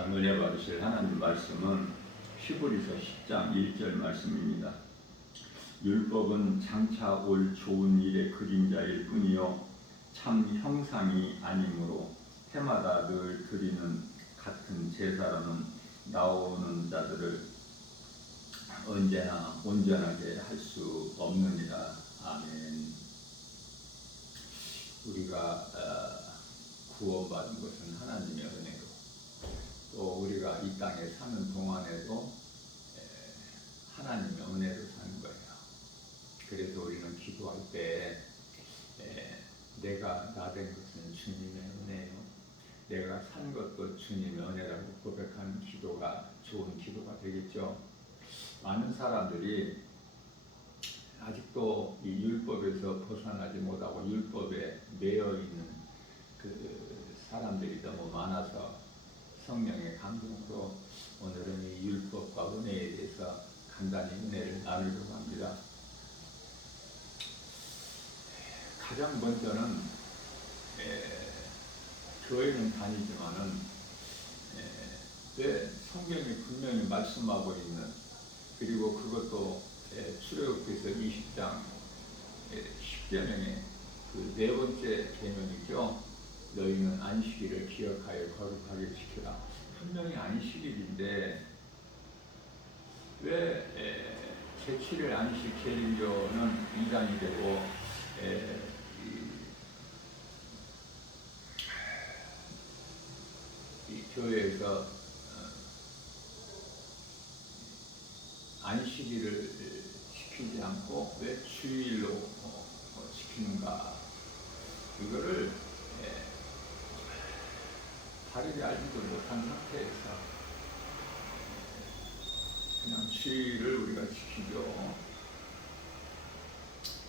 시간 은혜 받으실 하나님 말씀은 히브리서 10장 1절 말씀입니다. 율법은 장차 올 좋은 일의 그림자일 뿐이요 참 형상이 아니므로 해마다 늘 드리는 같은 제사로는 나오는 자들을 언제나 온전하게 할 수 없느니라. 아멘. 우리가 구원받은 것은 하나님의 은혜로, 또 우리가 이 땅에 사는 동안에도 하나님의 은혜로 사는 거예요. 그래서 우리는 기도할 때 내가 나 된 것은 주님의 은혜요, 내가 산 것도 주님의 은혜라고 고백하는 기도가 좋은 기도가 되겠죠. 많은 사람들이 아직도 이 율법에서 벗어나지 못하고 율법에 매여 있는 그 사람들이 너무 많아서 성령의 감동으로 오늘은 이 율법과 은혜에 대해서 간단히 은혜를 나누려고 합니다. 가장 먼저는 교회는 다니지만은 왜 성경이 분명히 말씀하고 있는, 그리고 그것도 출애굽기서 20장 10계명의 그 네 번째 계명이죠. 너희는 안식일을 기억하여 거룩하게 지키라. 분명히 안식일인데 왜 제7일 안식 계명은 이단이 되고 이 교회에서 안식일을 지키지 않고 왜 주일로 지키는가? 이거를 바르게 알지도 못한 상태에서 그냥 주일을 우리가 지키죠.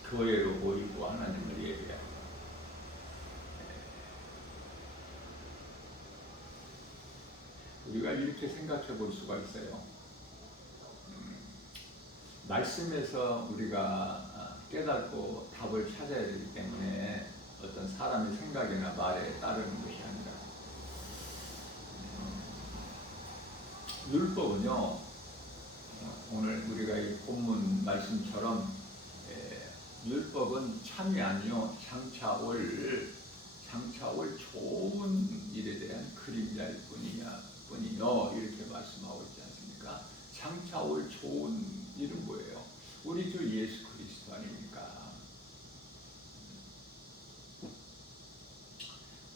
교회로 모이고 하나님을 예배하고. 우리가 이렇게 생각해 볼 수가 있어요. 말씀에서 우리가 깨닫고 답을 찾아야 되기 때문에 어떤 사람의 생각이나 말에 따르는 것이 아니라, 율법은요, 오늘 우리가 이 본문 말씀처럼 율법은 참이 아니요 장차 올 좋은 일에 대한 그림자일 뿐이요 이렇게 말씀하고 있지 않습니까? 장차 올 좋은 일은 뭐예요? 우리 주 예수 그리스도 아닙니까?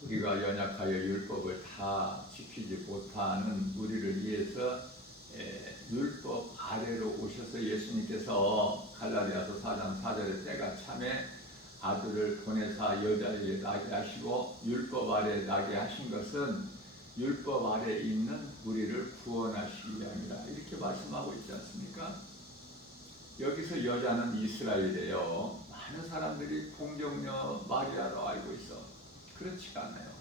우리가 연약하여 율법을 다 지키지 못하는 우리를 위해서 율법 아래로 오셔서 예수님께서 갈라디아서 4장 4절에 때가 참에 아들을 보내사 여자에게 나게 하시고 율법 아래 나게 하신 것은 율법 아래 있는 우리를 구원하시기 위함이라, 이렇게 말씀하고 있지 않습니까? 여기서 여자는 이스라엘이에요. 많은 사람들이 동정녀 마리아로 알고 있어. 그렇지가 않아요.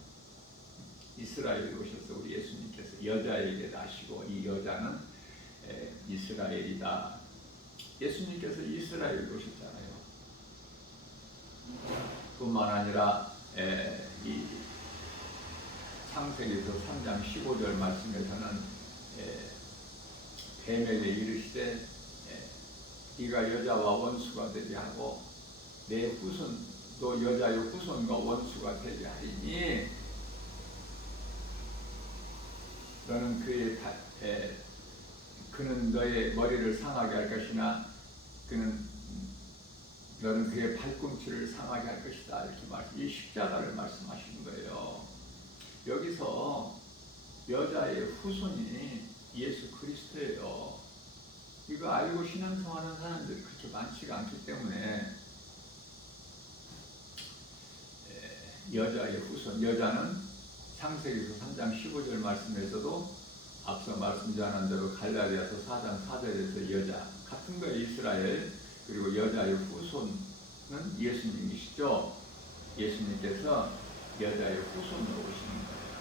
이스라엘에 오셔서 우리 예수님께서 여자에게 나시고 이 여자는 이스라엘이다. 예수님께서 이스라엘에 오셨잖아요. 뿐만 아니라 이 창세기에서 3장 15절 말씀에서는 뱀에게 이르시되 네가 여자와 원수가 되게 하고 내 후손도 여자의 후손과 원수가 되게 하리니 너는 그는 너의 머리를 상하게 할 것이나 너는 그의 발꿈치를 상하게 할 것이다. 이렇게 이 십자가를 말씀하시는 거예요. 여기서 여자의 후손이 예수 그리스도예요. 이거 알고 신앙생활하는 사람들이 그렇게 많지가 않기 때문에 여자의 후손, 여자는 창세기서 3장 15절 말씀에서도 앞서 말씀드린 대로 갈라디아서 4장 4절에서 여자 같은 거예요. 이스라엘, 그리고 여자의 후손은 예수님이시죠. 예수님께서 여자의 후손으로 오시는 거예요.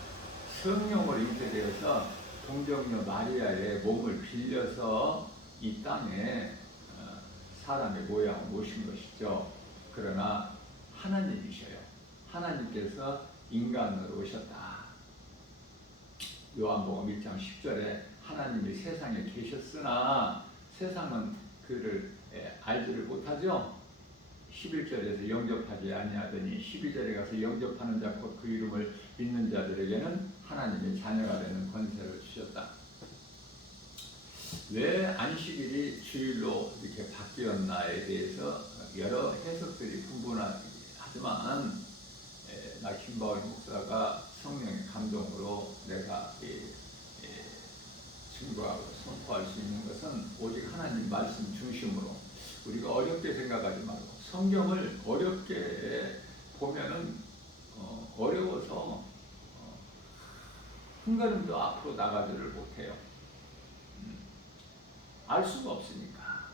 성령으로 잉태되어서 동정녀 마리아의 몸을 빌려서 이 땅에 사람의 모양을 모신 것이죠. 그러나 하나님이셔요. 하나님께서 인간으로 오셨다. 요한복음 1장 10절에 하나님이 세상에 계셨으나 세상은 그를 알지를 못하죠. 11절에서 영접하지 아니하더니 12절에 가서 영접하는 자 곧 그 이름을 믿는 자들에게는 하나님의 자녀가 되는 권세를 주셨다. 왜 안식일이 주일로 이렇게 바뀌었나에 대해서 여러 해석들이 분분하지만 나 김바울 목사가 성령의 감동으로 내가 증거하고 선포할 수 있는 것은 오직 하나님 말씀 중심으로 우리가 어렵게 생각하지 말고 성경을 어렵게 보면은 어려워서 한 걸음도 앞으로 나가지를 못해요. 알 수가 없으니까.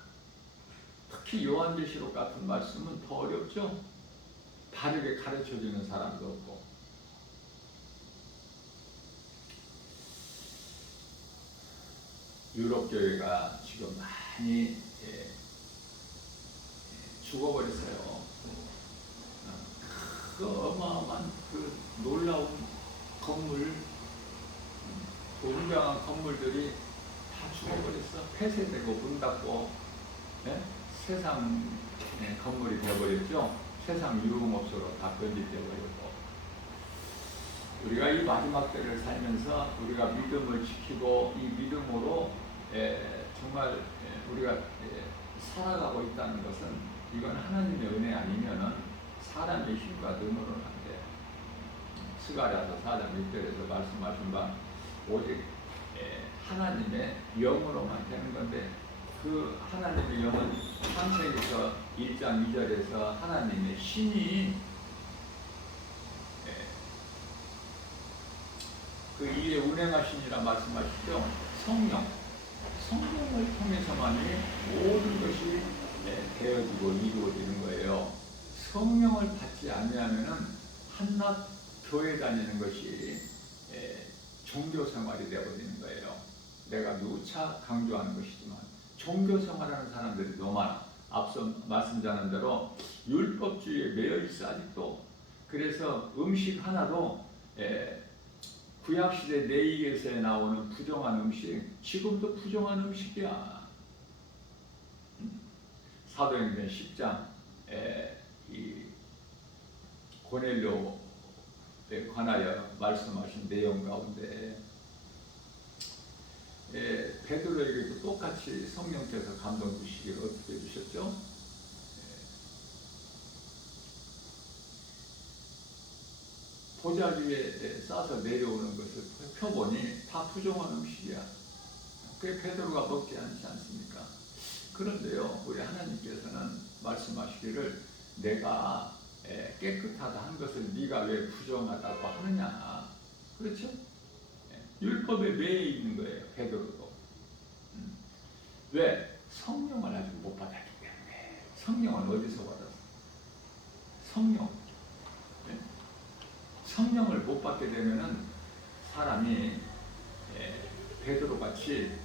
특히 요한계시록 같은 말씀은 더 어렵죠. 바르게 가르쳐주는 사람도 없고. 유럽 교회가 지금 많이 죽어버렸어요. 그 어마어마한 그 놀라운 건물, 웅장한 건물들이 다 죽어버렸어. 폐쇄되고 문 닫고 세상 건물이 되어버렸죠. 세상 유흥업소로 다 변질되어버렸고, 우리가 이 마지막 때를 살면서 우리가 믿음을 지키고 이 믿음으로 정말 우리가 살아가고 있다는 것은 이건 하나님의 은혜 아니면은 사람의 힘과 능으로는 안 돼. 스가랴서 4장 6절에서 말씀하신 바 오직 하나님의 영으로만 되는 건데, 그 하나님의 영은 창세기서 1장 2절에서 하나님의 신이 그 이에 운행하시니라 말씀하시죠. 성령을 통해서만이 모든 것이 되어지고 이루어지는 거예요. 성령을 받지 않으면은 한낱 교회 다니는 것이 종교 생활이 되어버리는 거예요. 내가 누차 강조하는 것이지만 종교 생활하는 사람들이 너무 많아. 앞서 말씀드린 대로 율법주의에 매여 있어 아직도. 그래서 음식 하나도 구약시대 레위기에서 나오는 부정한 음식, 지금도 부정한 음식이야. 사도행전 10장 이 고넬료에 관하여 말씀하신 내용 가운데 베드로에게도 똑같이 성령께서 감동 주시기를 어떻게 해주셨죠? 보자기에 싸서 내려오는 것을 펴보니 다 부정한 음식이야. 그게 베드로가 먹지 않지 않습니까? 그런데요, 우리 하나님께서는 말씀하시기를 내가 깨끗하다 한 것을 네가 왜 부정하다고 하느냐. 그렇죠? 율법에 매여 있는 거예요, 베드로도. 왜? 성령을 아직 못 받았기 때문에. 성령은 어디서 받았어? 성령을 못 받게 되면은 사람이 베드로같이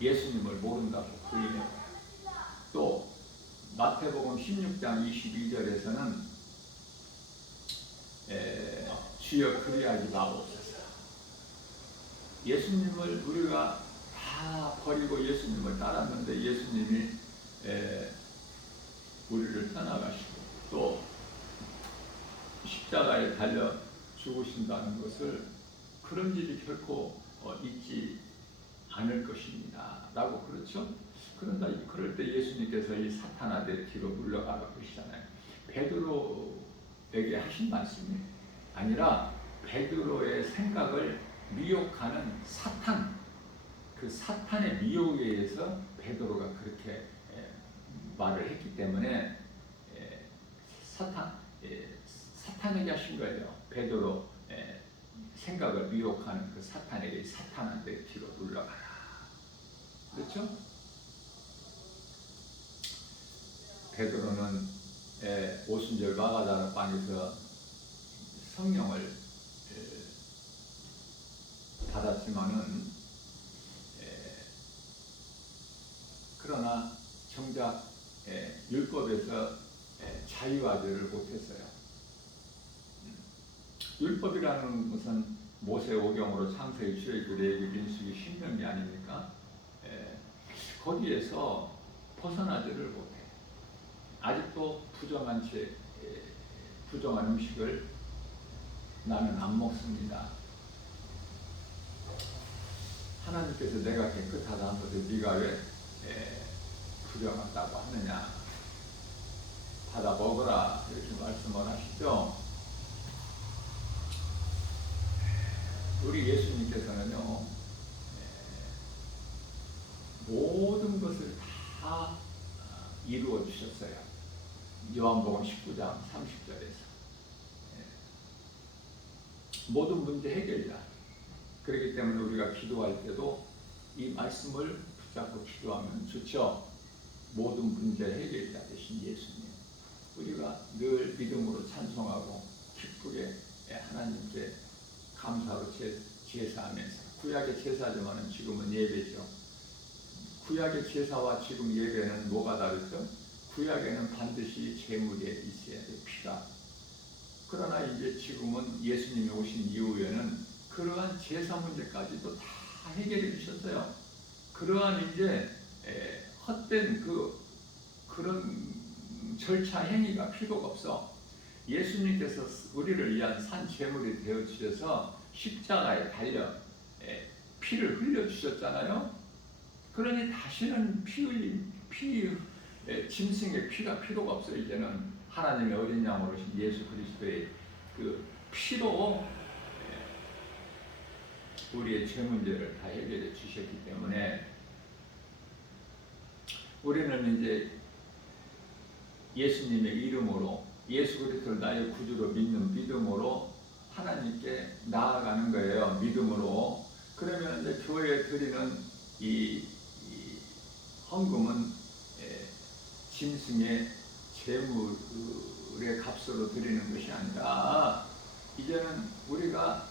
예수님을 모른다고 부인해요. 또 마태복음 16장 22절에서는 주여 그리하지 마옵소서. 예수님을 우리가 다 버리고 예수님을 따랐는데 예수님이 우리를 떠나가시고 또 십자가에 달려 죽으신다는 것을 그런 일이 결코 있지 않을 것입니다 라고 그렇죠? 그럴 때 예수님께서 이 사탄아 내 뒤로 물러가라 그러시잖아요. 베드로에게 하신 말씀이 아니라 베드로의 생각을 미혹하는 사탄, 그 사탄의 미혹에 의해서 베드로가 그렇게 말을 했기 때문에 사탄에게 하신 거예요. 베드로 생각을 미혹하는 그 사탄에게 사탄한테 뒤로 물러가라. 그렇죠? 베드로는 오순절 마가다라 방에서 성령을 받았지만은 그러나 정작 율법에서 자유하지를 못했어요. 율법이라는 것은 모세오경으로 창세기, 출애굽기, 레위기, 민수기, 신명기 아닙니까? 예, 거기에서 벗어나지를 못해. 아직도 부정한 음식을 나는 안 먹습니다. 하나님께서 내가 깨끗하다 한 것을 네가 왜 부정한다고 하느냐? 받아 먹어라 이렇게 말씀을 하시죠. 우리 예수님께서는요, 모든 것을 다 이루어 주셨어요. 요한복음 19장 30절에서 모든 문제 해결이다. 그렇기 때문에 우리가 기도할 때도 이 말씀을 붙잡고 기도하면 좋죠. 모든 문제 해결자 되신 예수님, 우리가 늘 믿음으로 찬송하고 기쁘게 하나님께 감사로 제사하면서, 구약의 제사지만은 지금은 예배죠. 구약의 제사와 지금 예배는 뭐가 다르죠? 구약에는 반드시 제물에 있어야 돼, 피가. 그러나 이제 지금은 예수님이 오신 이후에는 그러한 제사 문제까지도 다 해결해 주셨어요. 그러한 이제 헛된 그런 절차 행위가 필요가 없어. 예수님께서 우리를 위한 산 제물이 되어 주셔서 십자가에 달려 피를 흘려 주셨잖아요. 그러니 다시는 짐승의 피가 필요가 없어요. 이제는 하나님의 어린 양으로 오신 예수 그리스도의 그 피로 우리의 죄 문제를 다 해결해 주셨기 때문에 우리는 이제 예수님의 이름으로, 예수 그리스도를 나의 구주로 믿는 믿음으로 하나님께 나아가는 거예요. 믿음으로. 그러면 이제 교회에 드리는 이 헌금은 짐승의 제물의 값으로 드리는 것이 아니라 이제는 우리가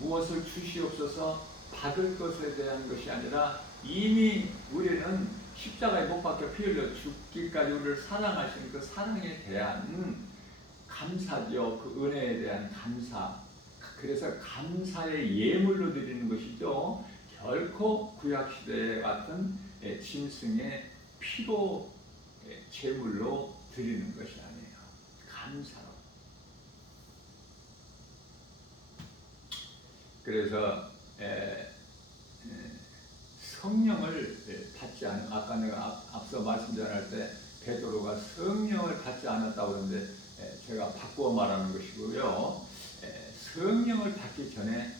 무엇을 주시옵소서 받을 것에 대한 것이 아니라 이미 우리는 십자가에 못 박혀 피 흘려 죽기까지 우리를 사랑하신 그 사랑에 대한 감사죠. 그 은혜에 대한 감사. 그래서 감사의 예물로 드리는 것이죠. 결코 구약시대 같은 짐승의 피로 제물로 드리는 것이 아니에요. 감사로. 그래서 성령을 받지 않은, 아까 내가 앞서 말씀 전할 때 베드로가 성령을 받지 않았다고 그러는데 제가 바꾸어 말하는 것이고요. 성령을 받기 전에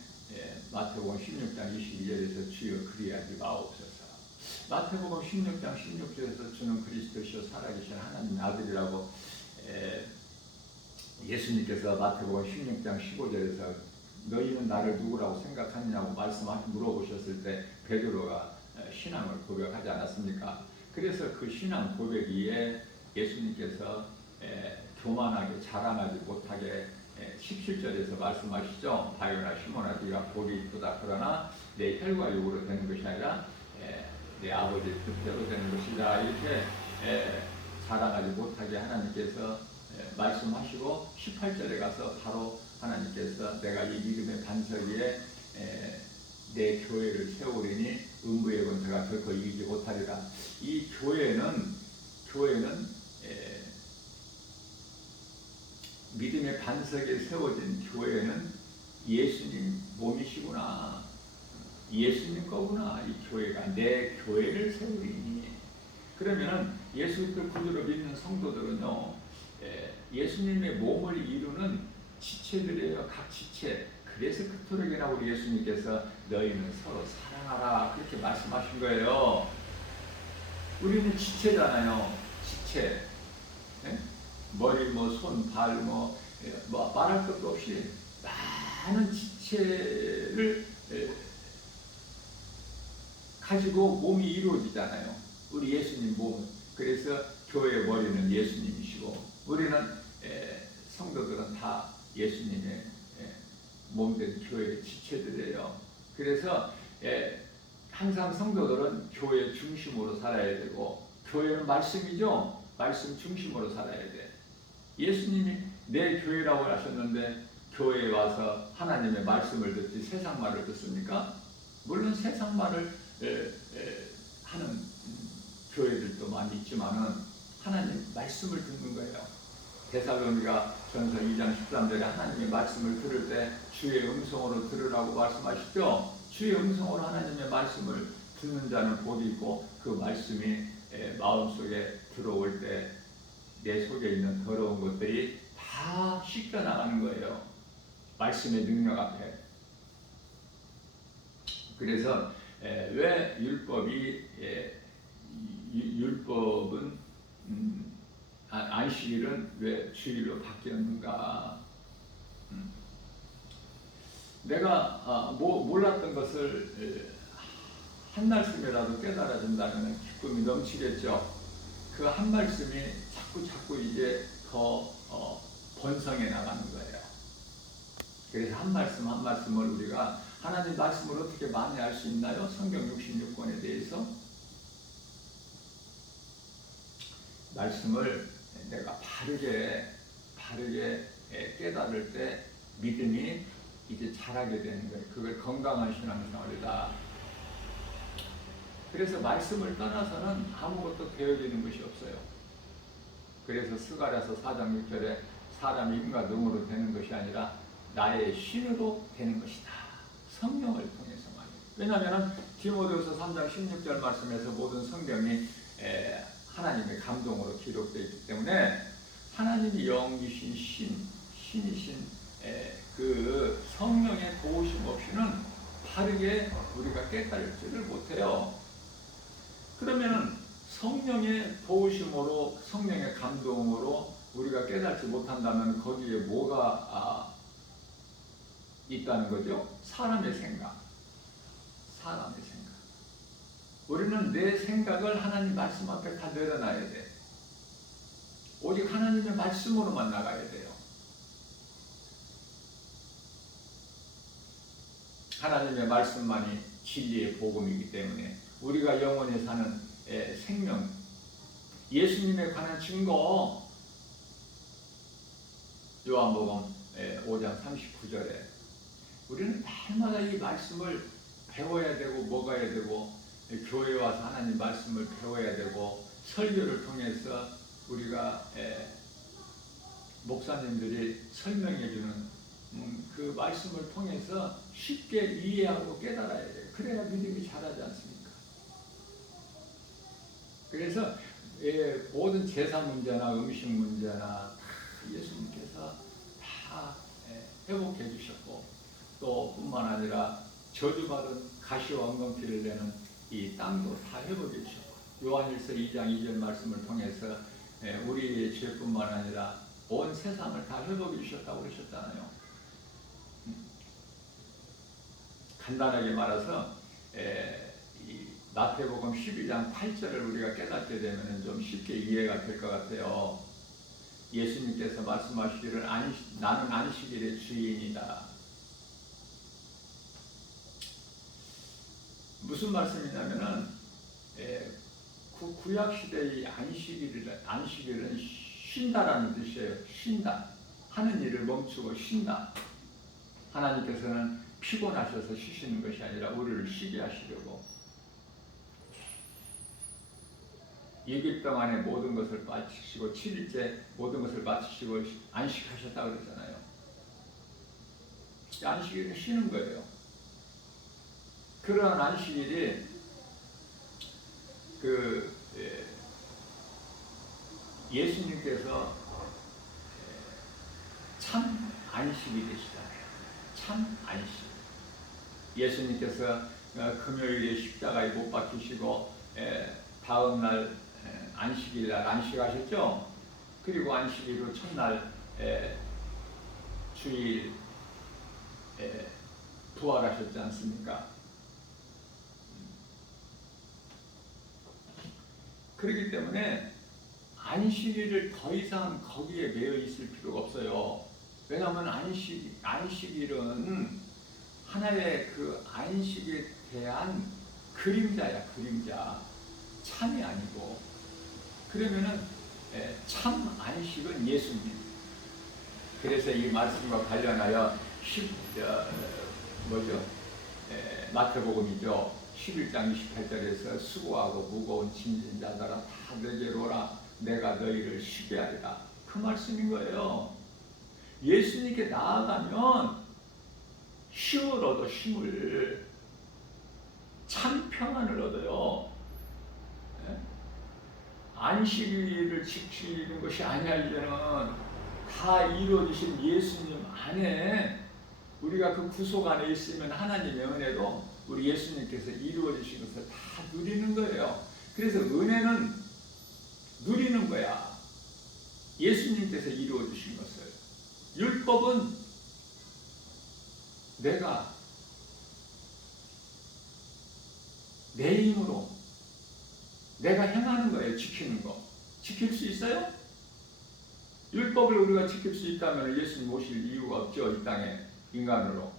마태복음 16장 22절에서 주여 그리하지 마옵소서. 마태복음 16장 16절에서 주는 그리스도시요 살아계신 하나님의 아들이라고 예수님께서 마태복음 16장 15절에서 너희는 나를 누구라고 생각하느냐고 물어보셨을 때 베드로가 신앙을 고백하지 않았습니까? 그래서 그 신앙 고백 위에 예수님께서 교만하게 자랑하지 못하게 17절에서 말씀하시죠. 바요나 시몬아 네가 볼이 이쁘다. 그러나 내 혈과 육으로 되는 것이 아니라 내 아버지의 뜻대로 되는 것이다. 이렇게 자랑하지 못하게 하나님께서 말씀하시고 18절에 가서 바로 하나님께서 내가 이 믿음의 반석 위에 내 교회를 세우리니 음부의 권세가 결코 이기지 못하리라. 이 교회는 믿음의 반석에 세워진 교회는 예수님 몸이시구나. 예수님 거구나. 이 교회가 내 교회를 세우리니. 그러면 예수 그리스도 구주로 믿는 성도들은요, 예수님의 몸을 이루는 지체들이에요. 각 지체. 그래서 그토록이나 우리 예수님께서 너희는 서로 사랑하라 그렇게 말씀하신 거예요. 우리는 지체잖아요. 지체. 머리, 손, 발, 말할 것도 없이 많은 지체를 가지고 몸이 이루어지잖아요. 우리 예수님 몸은. 그래서 교회의 머리는 예수님이시고 우리는 성도들은 다 예수님의 몸된 교회의 지체들이에요. 그래서 항상 성도들은 교회 중심으로 살아야 되고 교회는 말씀이죠. 말씀 중심으로 살아야 돼. 예수님이 내 교회라고 하셨는데 교회에 와서 하나님의 말씀을 듣지 세상 말을 듣습니까? 물론 세상 말을 하는 교회들도 많이 있지만은 하나님 말씀을 듣는 거예요. 데살로니가 전서 2장 13절에 하나님의 말씀을 들을 때 주의 음성으로 들으라고 말씀하시죠. 주의 음성으로 하나님의 말씀을 듣는 자는 복이 있고 그 말씀이 마음속에 들어올 때 내 속에 있는 더러운 것들이 다 씻겨나가는 거예요. 말씀의 능력 앞에. 그래서 왜 율법은 안식일은 왜 주일로 바뀌었는가? 내가 몰랐던 것을 한 말씀이라도 깨달아준다면 기쁨이 넘치겠죠. 그 한 말씀이 자꾸 이제 더 번성해 나가는 거예요. 그래서 한 말씀 한 말씀을 우리가 하나님 말씀을 어떻게 많이 알 수 있나요? 성경 66권에 대해서 말씀을 내가 바르게 깨달을 때 믿음이 이제 자라게 되는 거예요. 그걸 건강한 신앙생활이다. 그래서 말씀을 떠나서는 아무것도 되어지는 것이 없어요. 그래서 스가랴서 4장 6절에 사람이 힘과 능으로 되는 것이 아니라 나의 신으로 되는 것이다. 성령을 통해서만. 왜냐하면 디모데후서 3장 16절 말씀에서 모든 성경이 하나님의 감동으로 기록되어 있기 때문에 하나님이 영이신 신이신 그 성령의 도우심 없이는 바르게 우리가 깨달지를 못해요. 그러면은 성령의 도우심으로 성령의 감동으로 우리가 깨닫지 못한다면 거기에 뭐가 있다는 거죠? 사람의 생각. 우리는 내 생각을 하나님 말씀 앞에 다 내려놔야 돼. 오직 하나님의 말씀으로만 나가야 돼요. 하나님의 말씀만이 진리의 복음이기 때문에 우리가 영원히 사는 생명, 예수님에 관한 증거, 요한복음 5장 39절에 우리는 날마다 이 말씀을 배워야 되고 먹어야 되고 교회에 와서 하나님 말씀을 배워야 되고 설교를 통해서 우리가 목사님들이 설명해 주는 그 말씀을 통해서 쉽게 이해하고 깨달아야 돼요. 그래야 믿음이 자라지 않습니까? 그래서 모든 제사 문제나 음식 문제나 다 예수님께서 다 회복해 주셨고 또 뿐만 아니라 저주받은 가시와 엉겅퀴를 내는 이 땅도 다 회복해 주셨고 요한일서 2장 2절 말씀을 통해서 우리의 죄뿐만 아니라 온 세상을 다 회복해 주셨다고 그러셨잖아요. 간단하게 말해서 이 마태복음 12장 8절을 우리가 깨닫게 되면 좀 쉽게 이해가 될 것 같아요. 예수님께서 말씀하시기를 나는 안식일의 주인이다. 무슨 말씀이냐면은 구약시대의 안식일은 쉰다라는 뜻이에요. 쉰다. 하는 일을 멈추고 쉰다. 하나님께서는 피곤하셔서 쉬시는 것이 아니라 우리를 쉬게 하시려고 예기 동안에 모든 것을 마치시고 7일째 모든 것을 마치시고 안식하셨다고 그러잖아요. 안식일은 쉬는 거예요. 그러한 안식일이 예수님께서 참 안식이 되시잖아요. 참 안식. 예수님께서 금요일에 십자가에 못 박히시고 다음 날 안식일 날 안식하셨죠. 그리고 안식일로 첫날 주일 부활하셨지 않습니까? 그렇기 때문에 안식일을 더 이상 거기에 매여 있을 필요가 없어요. 왜냐하면 안식일은 하나의 그 안식에 대한 그림자야, 그림자. 참이 아니고. 그러면은 참 안식은 예수님. 그래서 이 말씀과 관련하여 마태복음이죠. 11장 28절에서 수고하고 무거운 짐진 자들아 다 내게로 오라 내가 너희를 쉬게 하리라. 그 말씀인 거예요. 예수님께 나아가면 쉼을 얻어, 쉼을. 참 평안을 얻어요. 안식일을 지키는 것이 아니야. 이제는 다 이루어지신 예수님 안에 우리가 그 구속 안에 있으면 하나님의 은혜로 우리 예수님께서 이루어지신 것을 다 누리는 거예요. 그래서 은혜는 누리는 거야. 예수님께서 이루어주신 것을. 율법은 내가 내 힘으로 내가 행하는 거예요. 지키는 거. 지킬 수 있어요? 율법을 우리가 지킬 수 있다면 예수님 오실 이유가 없죠. 이 땅에 인간으로.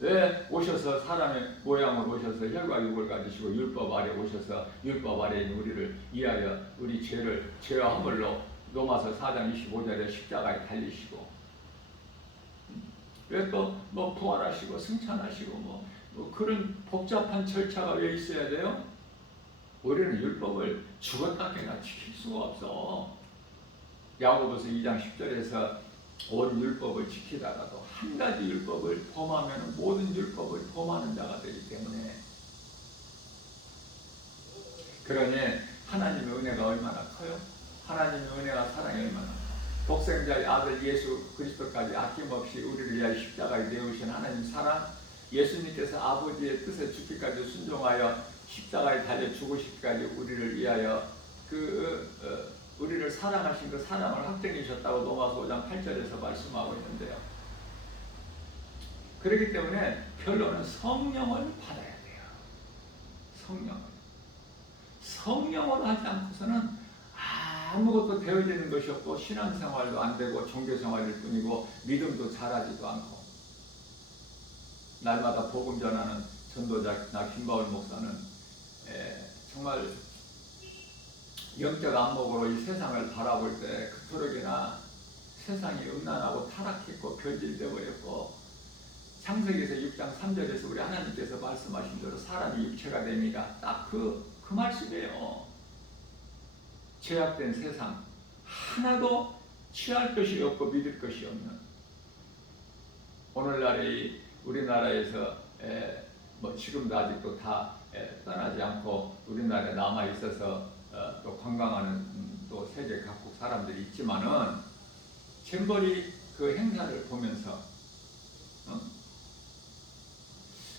왜 오셔서 사람의 모양으로 오셔서 혈과 육을 가지시고 율법 아래 오셔서 율법 아래 있는 우리를 위하여 우리 죄와 허물로 로마서 4장 25절에 십자가에 달리시고, 왜 또 뭐 부활하시고 승천하시고 뭐 그런 복잡한 절차가 왜 있어야 돼요? 우리는 율법을 죽었다 깨나 지킬 수가 없어. 야고보서 2장 10절에서 온 율법을 지키다가도 한 가지 율법을 범하면 모든 율법을 범하는 자가 되기 때문에, 그러니 하나님의 은혜가 얼마나 커요? 하나님의 은혜와 사랑이 얼마나 커요? 독생자의 아들 예수 그리스도까지 아낌없이 우리를 위하여 십자가에 내어오신 하나님 사랑, 예수님께서 아버지의 뜻에 죽기까지 순종하여 십자가에 달려 죽으시기까지 우리를 위하여 우리를 사랑하신 그 사랑을 확증이셨다고 로마서 5장 8절에서 말씀하고 있는데요. 그렇기 때문에 결론은 성령을 받아야 돼요. 성령으로 하지 않고서는 아무것도 되어지는 것이 없고 신앙생활도 안 되고 종교생활일 뿐이고 믿음도 자라지도 않고. 날마다 복음 전하는 전도자나 김바울 목사는 정말 영적 안목으로 이 세상을 바라볼 때 그토록이나 세상이 음란하고 타락했고 변질되어 버렸고, 창세기에서 6장 3절에서 우리 하나님께서 말씀하신 대로 사람이 육체가 됩니다. 딱 그 말씀이에요. 죄악된 세상, 하나도 취할 것이 없고 믿을 것이 없는 오늘날의 우리나라에서 지금도 아직도 다 떠나지 않고 우리나라에 남아 있어서 또 관광하는 또 세계 각국 사람들이 있지만은 잼버리 그 행사를 보면서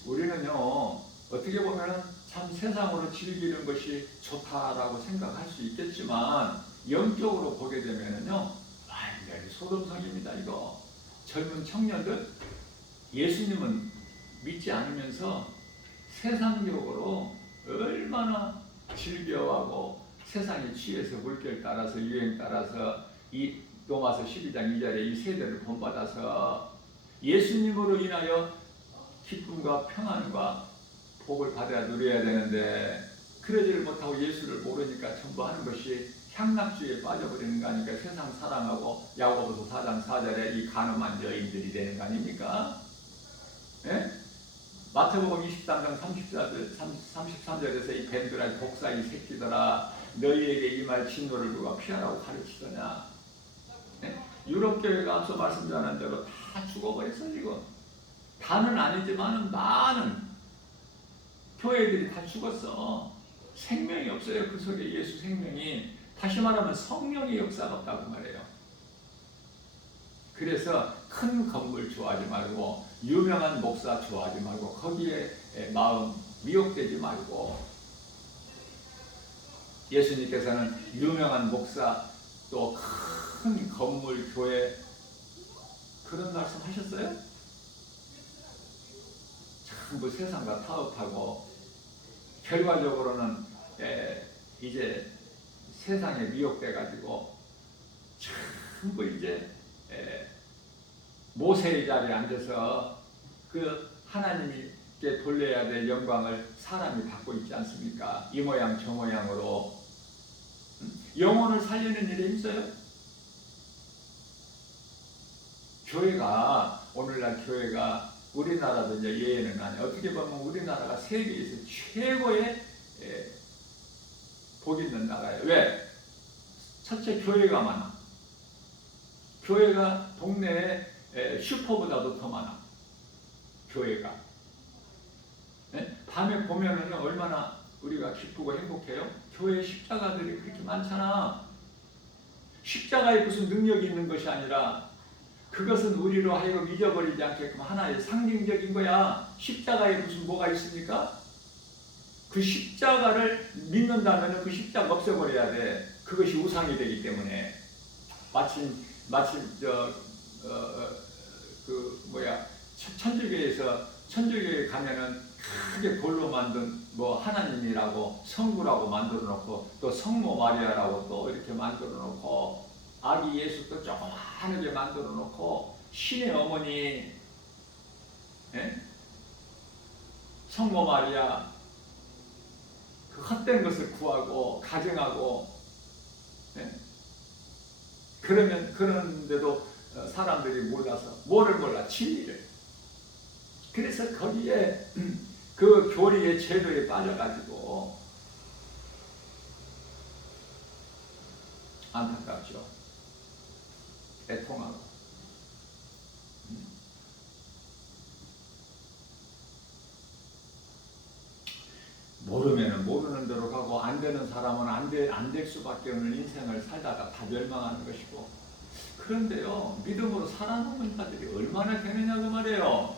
우리는요 어떻게 보면은 참 세상으로 즐기는 것이 좋다라고 생각할 수 있겠지만 영적으로 보게 되면은요 완전히 소돔성입니다. 이거 젊은 청년들 예수님은 믿지 않으면서 세상적으로 얼마나 즐겨하고 세상에 취해서 물결 따라서 유행 따라서 이 로마서 12장 2절에 이 세대를 본받아서 예수님으로 인하여 기쁨과 평안과 복을 받아야 누려야 되는데 그러지를 못하고 예수를 모르니까 전부 하는 것이 향락주의에 빠져버리는 거 아닙니까? 세상 사랑하고 야고보서 4장 4절에 이 간음한 여인들이 되는 거 아닙니까? 예? 마태복음 23장 33절에서 이 뱀들아 독사 이 새끼들아 너희에게 이 말 진노를 누가 피하라고 가르치더냐. 예? 유럽 교회가 앞서 말씀 전한 대로 다 죽어버렸어 지금. 다는 아니지만 많은 교회들이 다 죽었어. 생명이 없어요. 그 속에 예수 생명이. 다시 말하면 성령의 역사가 없다고 말해요. 그래서 큰 건물 좋아하지 말고 유명한 목사 좋아하지 말고 거기에 마음 미혹되지 말고, 예수님께서는 유명한 목사 또 큰 건물 교회 그런 말씀 하셨어요? 전부 세상과 타협하고 결과적으로는 이제 세상에 미혹돼 가지고 전부 이제 모세의 자리에 앉아서 그 하나님께 돌려야 될 영광을 사람이 받고 있지 않습니까? 이 모양 저 모양으로. 영혼을 살리는 일에 있어요? 교회가 오늘날 교회가 우리나라도 이제 예외는 아니에요. 어떻게 보면 우리나라가 세계에서 최고의 복 있는 나라예요. 왜? 첫째, 교회가 많아. 교회가 동네에 슈퍼보다도 더 많아. 교회가. 네? 밤에 보면은 얼마나 우리가 기쁘고 행복해요? 교회 십자가들이 그렇게 많잖아. 십자가에 무슨 능력이 있는 것이 아니라 그것은 우리로 하여금 잊어버리지 않게끔 하나의 상징적인 거야. 십자가에 무슨 뭐가 있습니까? 그 십자가를 믿는다면 그 십자가 없애버려야 돼. 그것이 우상이 되기 때문에. 마침 천주교에 가면은 크게 돌로 만든 뭐 하나님이라고 성부라고 만들어 놓고 또 성모 마리아라고 또 이렇게 만들어 놓고 아기 예수 또 조그마하게 만들어 놓고 신의 어머니, 예? 성모 마리아 그 헛된 것을 구하고 가정하고, 예? 그런데도 사람들이 몰라서 뭐를 몰라? 진리를. 그래서 거기에 그 교리의 제도에 빠져가지고 안타깝죠. 애통하고. 모르면은 모르는 대로 가고 안 되는 사람은 안 될 수밖에 없는 인생을 살다가 다 멸망하는 것이고. 그런데요, 믿음으로 살아남은 자들이 얼마나 되느냐 그 말이에요.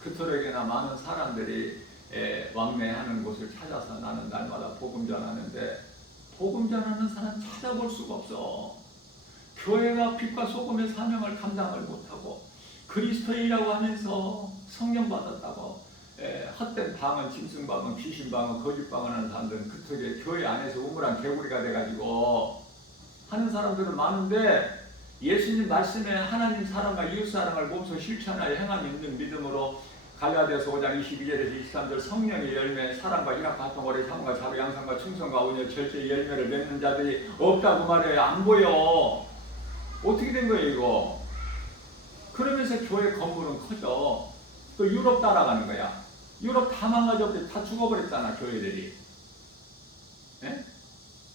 그토록이나 많은 사람들이 왕래하는 곳을 찾아서 나는 날마다 복음 전하는데 복음 전하는 사람 찾아볼 수가 없어. 교회가 빛과 소금의 사명을 감당을 못하고 그리스도인이라고 하면서 성령 받았다고 헛된 방언, 짐승방언, 귀신방언, 거짓방언 하는 사람들은 그쪽에 교회 안에서 우물한 개구리가 돼가지고 하는 사람들은 많은데 예수님 말씀에 하나님 사랑과 이웃 사랑을 몸소 실천하여 행함이 있는 믿음으로 갈라디아서 5장 22절에서 23절 성령의 열매, 사랑과 희락과 화평, 오래 참음과 자비, 양상과 충성과 온유, 절제의 열매를 맺는 자들이 없다고 말해요. 안 보여. 어떻게 된 거예요 이거? 그러면서 교회 건물은 커져. 또 유럽 따라가는 거야. 유럽 다 망가졌대. 다 죽어버렸잖아 교회들이. 네?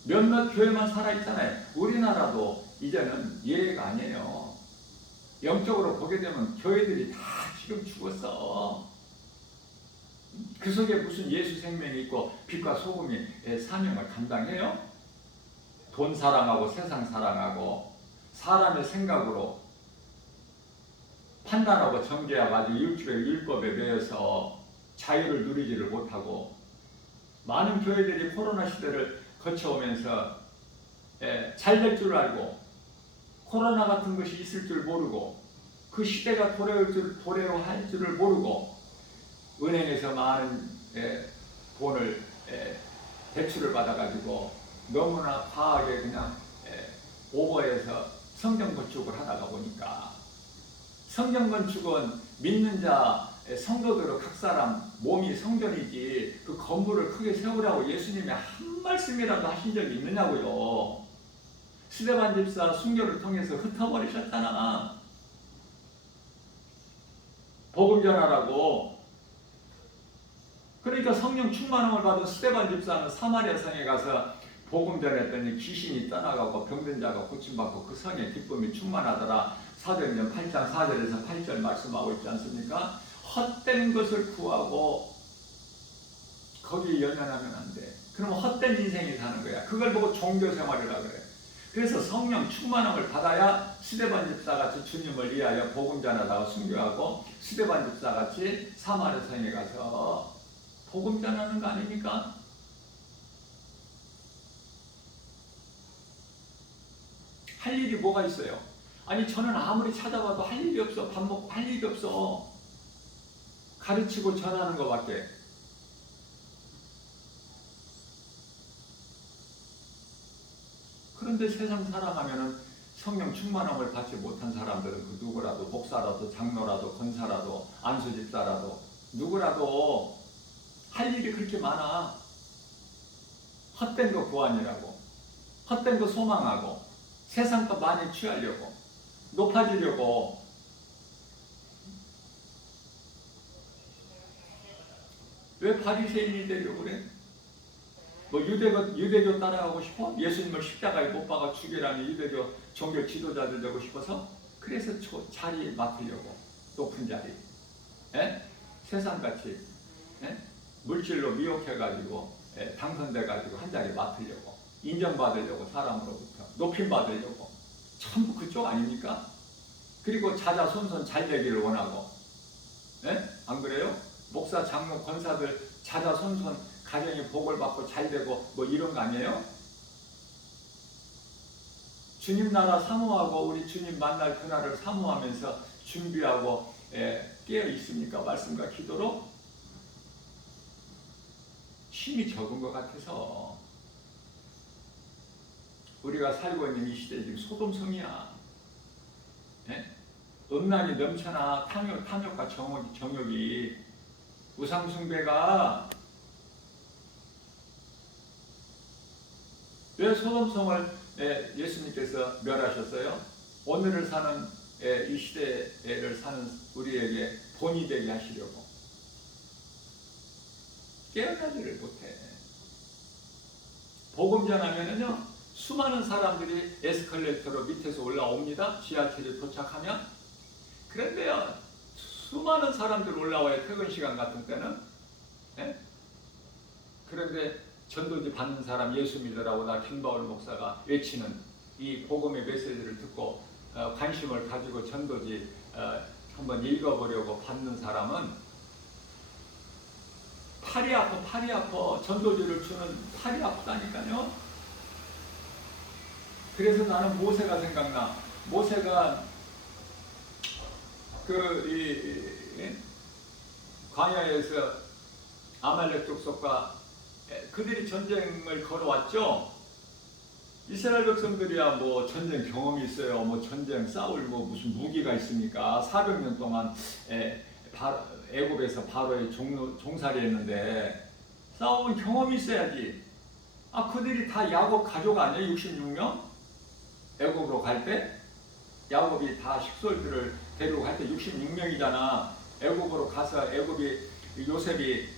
몇몇 교회만 살아있잖아요. 우리나라도 이제는 예외가 아니에요. 영적으로 보게 되면 교회들이 다 지금 죽었어. 그 속에 무슨 예수 생명이 있고 빛과 소금이 사명을 감당해요? 돈 사랑하고 세상 사랑하고 사람의 생각으로 판단하고 정죄하고 아주 율법에 매여서 자유를 누리지를 못하고 많은 교회들이 코로나 시대를 거쳐오면서 잘 될 줄 알고 코로나 같은 것이 있을 줄 모르고 그 시대가 도래할 줄을 모르고 은행에서 많은 돈을 대출을 받아가지고 너무나 과하게 그냥 오버해서 성경 건축을 하다가 보니까 성경 건축은 믿는 자 성도들은 각 사람 몸이 성전이지 그 건물을 크게 세우라고 예수님이 한 말씀이라도 하신 적이 있느냐고요. 스데반 집사 순교를 통해서 흩어버리셨잖아. 복음 전하라고. 그러니까 성령 충만함을 받은 스데반 집사는 사마리아 성에 가서 복음 전했더니 귀신이 떠나가고 병든 자가 고침받고 그 성에 기쁨이 충만하더라. 사도행전 8장 4절에서 8절 말씀하고 있지 않습니까? 헛된 것을 구하고 거기에 연연하면 안 돼. 그러면 헛된 인생이 사는 거야. 그걸 보고 종교생활이라 그래. 그래서 성령 충만함을 받아야 스데반 집사같이 주님을 위하여 복음 전하다가 순교하고 스데반 집사같이 사마리아 성에 가서 복음 전하는 거 아닙니까? 할 일이 뭐가 있어요? 아니 저는 아무리 찾아봐도 할 일이 없어. 밥 먹고 할 일이 없어. 가르치고 전하는 것밖에. 그런데 세상 살아가면은 성령 충만함을 받지 못한 사람들은 그 누구라도 목사라도 장로라도 권사라도 안수집사라도 누구라도 할 일이 그렇게 많아. 헛된 거 구하느라고 헛된 거 소망하고 세상 거 많이 취하려고 높아지려고. 왜 바리새인이 되려고 그래? 뭐 유대교 따라가고 싶어? 예수님을 십자가에 못 박아 죽이라는 유대교 종교 지도자들 되고 싶어서? 그래서 자리 맡으려고. 높은 자리. 에? 세상같이 에? 물질로 미혹해가지고 당선돼가지고 한 자리 맡으려고. 인정받으려고. 사람으로부터 높임받으려고. 전부 그쪽 아닙니까? 그리고 자자손손 잘 되기를 원하고. 안 그래요? 목사, 장로, 권사들 자자손손 가정이 복을 받고 잘 되고 뭐 이런 거 아니에요? 주님 나라 사모하고 우리 주님 만날 그날을 사모하면서 준비하고 깨어 있습니까? 말씀과 기도로? 힘이 적은 것 같아서. 우리가 살고 있는 이 시대에 지금 소돔성이야. 음란이 넘쳐나. 탐욕과 정욕이. 우상숭배가. 왜 소돔성을 예수님께서 멸하셨어요? 오늘을 사는 이 시대를 사는 우리에게 본이 되게 하시려고. 깨어나지를 못해. 복음 전하면은요, 수많은 사람들이 에스컬레이터로 밑에서 올라옵니다. 지하철에 도착하면. 그런데요, 수많은 사람들 올라와요. 퇴근 시간 같은 때는. 그런데 전도지 받는 사람, 예수 믿으라고 나 김바울 목사가 외치는 이 복음의 메시지를 듣고 관심을 가지고 전도지 한번 읽어보려고 받는 사람은 팔이 아파. 전도지를 주는 팔이 아프다니까요. 그래서 나는 모세가 생각나. 모세가 광야에서 아말렉 족속과 그들이 전쟁을 걸어왔죠. 이스라엘 백성들이야 뭐 전쟁 경험이 있어요. 뭐 전쟁 싸울 뭐 무슨 무기가 있습니까? 400년 동안 애굽에서 바로의 종살이했는데 싸운 경험이 있어야지. 그들이 다 야곱 가족 아니에요? 66명? 애굽으로 갈 때 야곱이 다 식솔들을 데리고 갈 때 66명이잖아. 애굽으로 가서 요셉이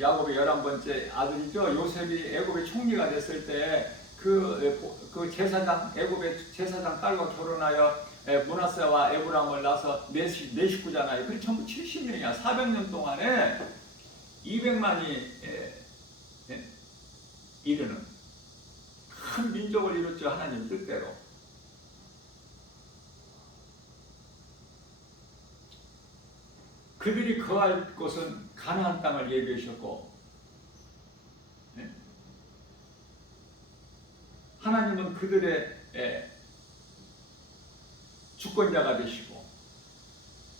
야곱의 11번째 아들이죠. 요셉이 애굽의 총리가 됐을 때 그 제사장, 애굽의 제사장 딸과 결혼하여 므낫세와 에브람을 낳아서 네 식구잖아요. 그 전부 70명이야. 400년 동안에 200만이 이르는 큰 민족을 이뤘죠. 하나님 뜻대로. 그들이 거할 곳은 가나안 땅을 예비하셨고, 하나님은 그들의 주권자가 되시고,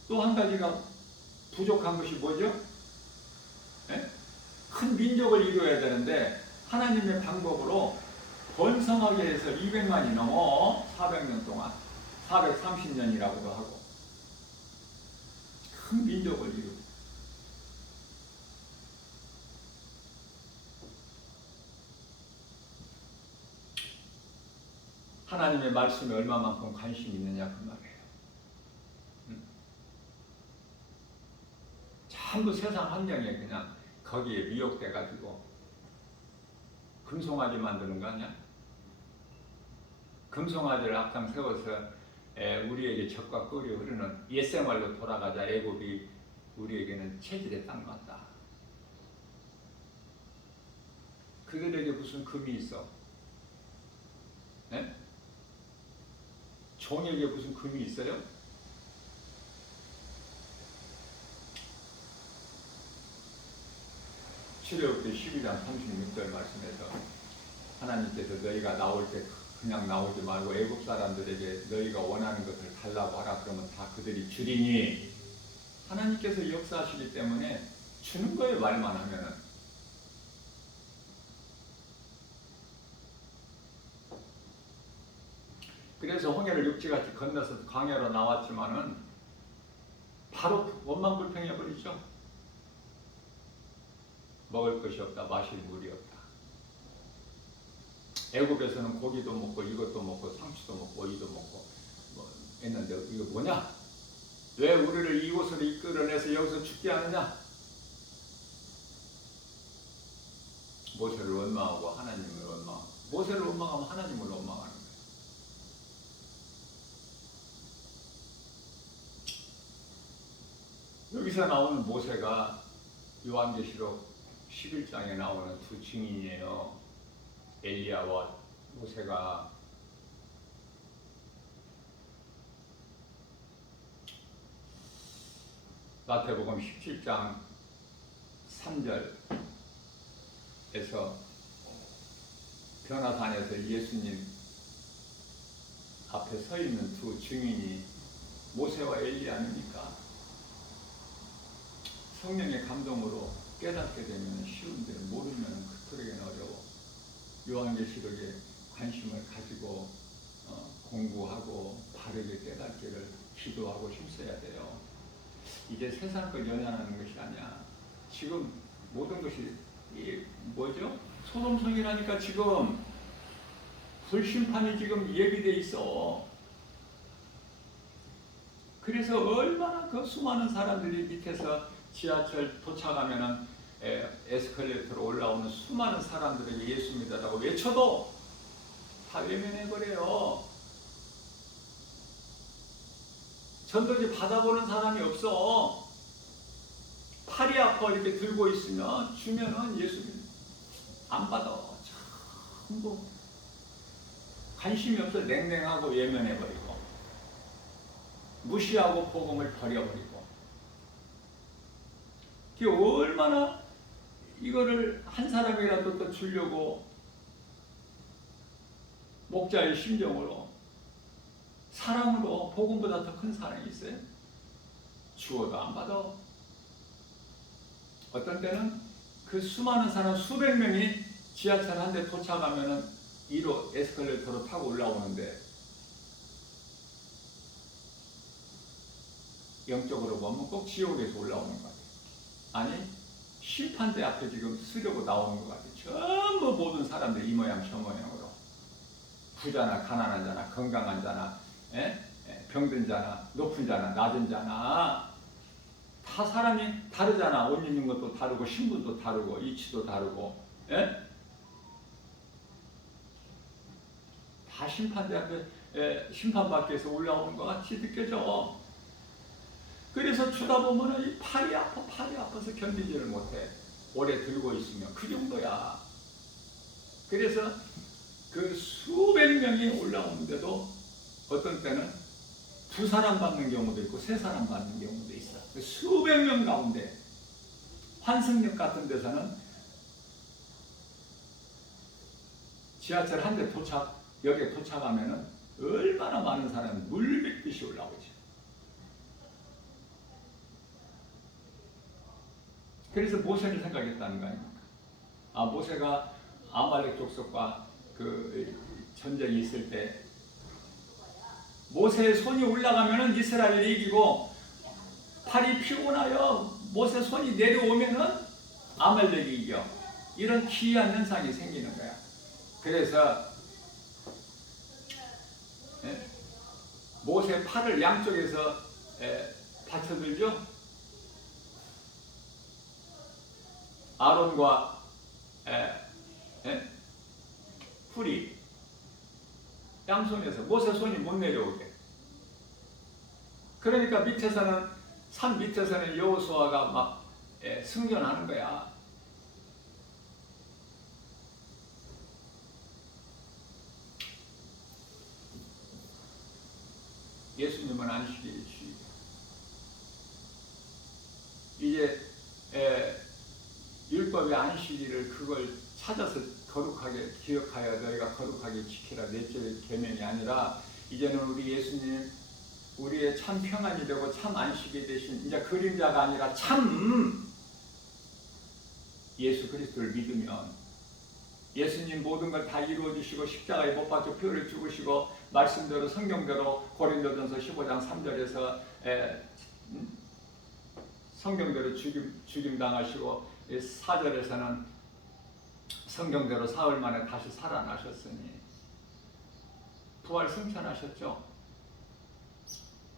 또 한 가지가 부족한 것이 뭐죠? 큰 민족을 이루어야 되는데 하나님의 방법으로 번성하게 해서 200만이 넘어. 400년 동안 430년이라고도 하고 큰 민족을 이루고. 하나님의 말씀에 얼마만큼 관심이 있느냐 그 말이에요. 전부 세상 환경에 그냥 거기에 미혹돼 가지고 금송아지 만드는 거 아니야? 금송아지를 앞장 세워서 우리에게 적과 꿀이 흐르는 옛생활로 돌아가자. 애굽이 우리에게는 체질의 땅 같다. 그들에게 무슨 금이 있어? 종에게 무슨 금이 있어요? 출애굽기 12장 36절 말씀에서 하나님께서 너희가 나올 때 그냥 나오지 말고 애굽 사람들에게 너희가 원하는 것을 달라고 하라. 그러면 다 그들이 주리니. 하나님께서 역사하시기 때문에 주는 거예요. 말만 하면은. 그래서 홍해를 육지같이 건너서 광야로 나왔지만은 바로 원망불평해 버리죠. 먹을 것이 없다. 마실 물이 없다. 애굽에서는 고기도 먹고 이것도 먹고 상추도 먹고 오이도 먹고 뭐 했는데 여기서 죽게 하느냐? 모세를 원망하고 하나님을 원망하고, 모세를 원망하면 하나님을 원망하는 거예요. 여기서 나오는 모세가 요한계시록 11장에 나오는 두 증인이에요. 엘리야와 모세가. 마태복음 17장 3절에서 변화산에서 예수님 앞에 서 있는 두 증인이 모세와 엘리야 아닙니까? 성령의 감동으로 깨닫게 되면 쉬운데 모르면 그토록에는 어려워. 요한계시록에 관심을 가지고 공부하고 바르게 깨닫기를 기도하고 힘써야 돼요. 이제 세상 걸 연연하는 것이 아니야. 지금 모든 것이 뭐죠? 소돔성이라니까. 지금 불심판이 지금 예비돼 있어. 그래서 얼마나 그 수많은 사람들이 밑에서 지하철 도착하면은 에스컬레이터로 올라오는 수많은 사람들에게 예수 믿으라고 외쳐도 다 외면해버려요. 전도지 받아보는 사람이 없어. 팔이 아파 이렇게 들고 있으면 주면은 예수 안 받아. 전부 관심이 없어. 냉랭하고 외면해버리고 무시하고 복음을 버려버리고. 그게 얼마나 이거를 한 사람이라도 또 주려고 목자의 심정으로 사랑으로 복음보다 더 큰 사랑이 있어요? 주어도 안 받아. 어떤 때는 그 수많은 사람 수백 명이 지하철 한 대 도착하면은 1호 에스컬레이터로 타고 올라오는데 영적으로 보면 꼭 지옥에서 올라오는 것 같아요. 아니 심판대 앞에 지금 쓰려고 나오는 것 같아요. 전부 모든 사람들이 이 모양 저 모양으로. 부자나 가난한 자나 건강한 자나 병든 자나 높은 자나 낮은 자나 다 사람이 다르잖아. 옷 입는 것도 다르고 신분도 다르고 이치도 다르고 다 심판대 앞에 심판받기 위해서 올라오는 것 같이 느껴져. 그래서 주다 보면 이 팔이 아파서 견디지를 못해. 오래 들고 있으면 그 정도야. 그래서 그 수백 명이 올라오는데도 어떤 때는 두 사람 받는 경우도 있고 세 사람 받는 경우도 있어. 그 수백 명 가운데 환승역 같은 데서는 지하철 한 대 역에 도착하면은 얼마나 많은 사람이 물밀듯이 올라오지. 그래서 모세를 생각했다는 거 아닙니까? 아, 모세가 아말렉 족속과 그 전쟁이 있을 때 모세의 손이 올라가면은 이스라엘이 이기고 팔이 피곤하여 모세 손이 내려오면은 아말렉이 이겨. 이런 기이한 현상이 생기는 거야. 그래서 모세 팔을 양쪽에서 받쳐들죠. 아론과 훌이 양손에서 모세 손이 못 내려오게. 그러니까 밑에서는 산 밑에서는 여호수아가 막 승전하는 거야. 예수님은 안식일이 주일. 이제 율법의 안식일을 그걸 찾아서 거룩하게 기억하여 너희가 거룩하게 지키라 넷째 계명이 아니라 이제는 우리 예수님 우리의 참 평안이 되고 참 안식이 되신 이제 그림자가 아니라 참 예수 그리스도를 믿으면 예수님 모든 걸 다 이루어 주시고 십자가에 못 박혀 피를 죽으시고 말씀대로 성경대로 고린도전서 15장 3절에서 성경대로 죽임 당하시고 4절에서는 성경대로 사흘 만에 다시 살아나셨으니 부활 승천하셨죠.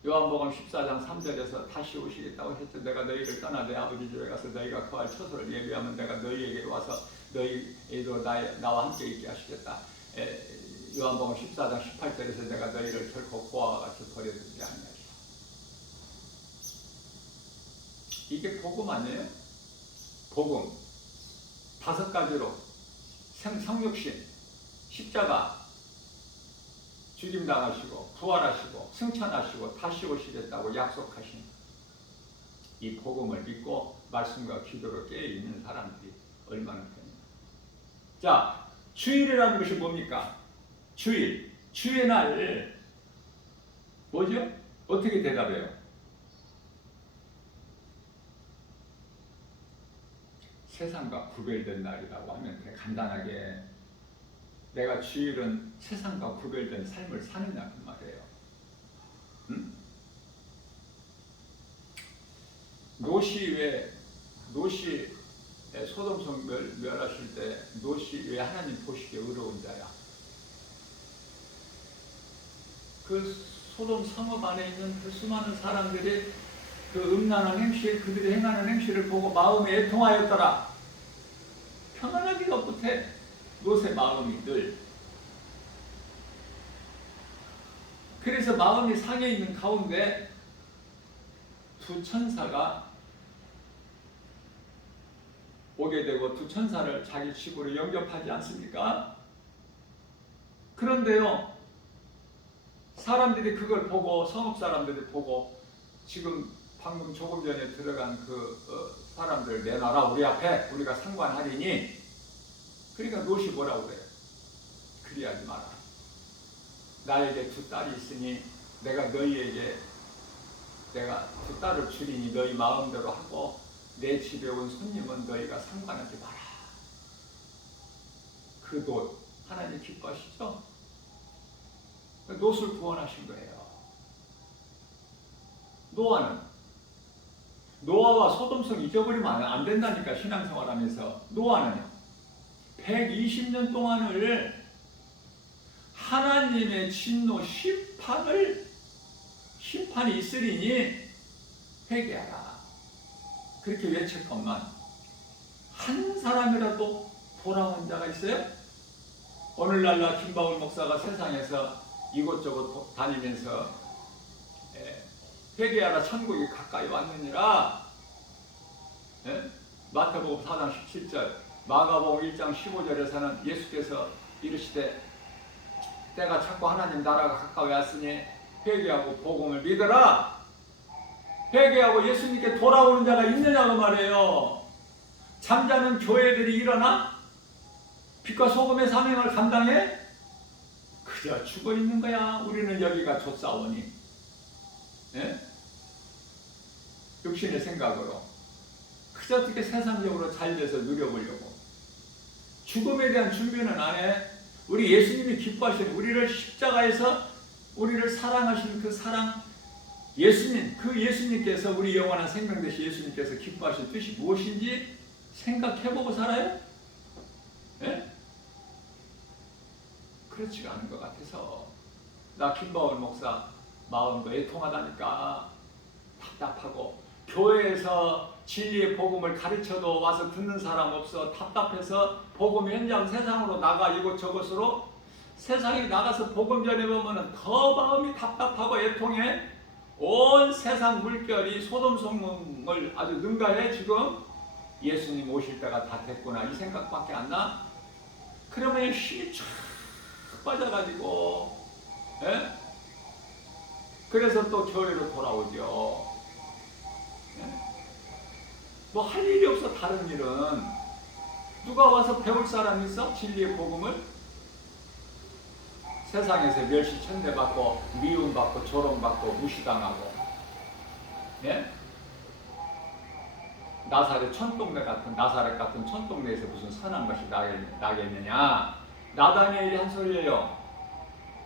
요한복음 14장 3절에서 다시 오시겠다고 했죠. 내가 너희를 떠나 내 아버지 집에 가서 너희가 거할 처소를 예비하면 내가 너희에게로 와서 너희도 나와 함께 있게 하시겠다. 요한복음 14장 18절에서 내가 너희를 결코 고아와 같이 버려두지 아니하리라. 이게 복음 아니에요? 복음 5가지로 성육신, 십자가, 죽임당하시고 부활하시고 승천하시고 다시 오시겠다고 약속하신 이 복음을 믿고 말씀과 기도로 깨어있는 사람들이 얼마나 됩니까? 자, 주일이라는 것이 뭡니까? 주일, 주의 날 뭐죠? 어떻게 대답해요? 세상과 구별된 날이라고 하면 돼. 간단하게 내가 주일은 세상과 구별된 삶을 사느냐 그 말이에요. 응? 노시 소돔성 멸하실 때 노시 왜 하나님 보시기에 의로운 자야. 그 소돔 성읍 안에 있는 그 수많은 사람들이 그 음란한 행실, 그들이 행하는 행실을 보고 마음에 애통하였더라. 평안하기가 못해. 롯의 마음이 늘. 그래서 마음이 상해 있는 가운데 두 천사가 오게 되고 두 천사를 자기 집으로 영접하지 않습니까? 그런데요, 사람들이 그걸 보고, 성읍 사람들이 보고, 지금 방금 조금 전에 들어간 사람들 내놔라 우리 앞에 우리가 상관하리니. 그러니까 롯이 뭐라고 그래요? 그리하지 마라. 나에게 두 딸이 있으니 내가 너희에게 내가 두 딸을 주리니 너희 마음대로 하고 내 집에 온 손님은 너희가 상관하지 마라. 그 롯 하나님 기뻐하시죠? 롯을 구원하신 거예요. 노아와 소돔성 잊어버리면 안 된다니까. 신앙생활하면서 노아는요 120년 동안을 하나님의 진노 심판이 있으리니 회개하라 그렇게 외쳤건만 한 사람이라도 돌아온 자가 있어요? 오늘날라 김바울 목사가 세상에서 이곳저곳 다니면서 회개하라 천국이 가까이 왔느니라. 마태복음 4장 17절 마가복음 1장 15절에서는 예수께서 이르시되 때가 찼고 하나님 나라가 가까이 왔으니 회개하고 복음을 믿어라. 회개하고 예수님께 돌아오는 자가 있느냐고 말해요. 잠자는 교회들이 일어나? 빛과 소금의 사명을 감당해? 그저 죽어 있는 거야. 우리는 여기가 좋사오니. 육신의 생각으로 그저 어떻게 세상적으로 잘 돼서 누려보려고. 죽음에 대한 준비는 안 해. 우리 예수님이 기뻐하시는 우리를 십자가에서 우리를 사랑하시는 그 사랑, 예수님, 그 예수님께서 우리 영원한 생명 되신 예수님께서 기뻐하시는 뜻이 무엇인지 생각해보고 살아요? 그렇지가 않은 것 같아서 나 김바울 목사 마음도 애통하다니까. 답답하고 교회에서 진리의 복음을 가르쳐도 와서 듣는 사람 없어. 답답해서 복음 현장 세상으로 나가 이곳저곳으로 세상에 나가서 복음 전해보면 더 마음이 답답하고 애통해. 온 세상 물결이 소돔성을 아주 능가해. 지금 예수님 오실 때가 다 됐구나 이 생각밖에 안 나? 그러면 힘이 쫙 빠져가지고 그래서 또 교회로 돌아오죠. 뭐 할 일이 없어. 다른 일은 누가 와서 배울 사람이 있어? 진리의 복음을? 세상에서 멸시 천대받고 미움받고 조롱받고 무시당하고 나사렛 같은 촌동네에서 무슨 선한 것이 나겠느냐. 나다니엘이 한 소리예요.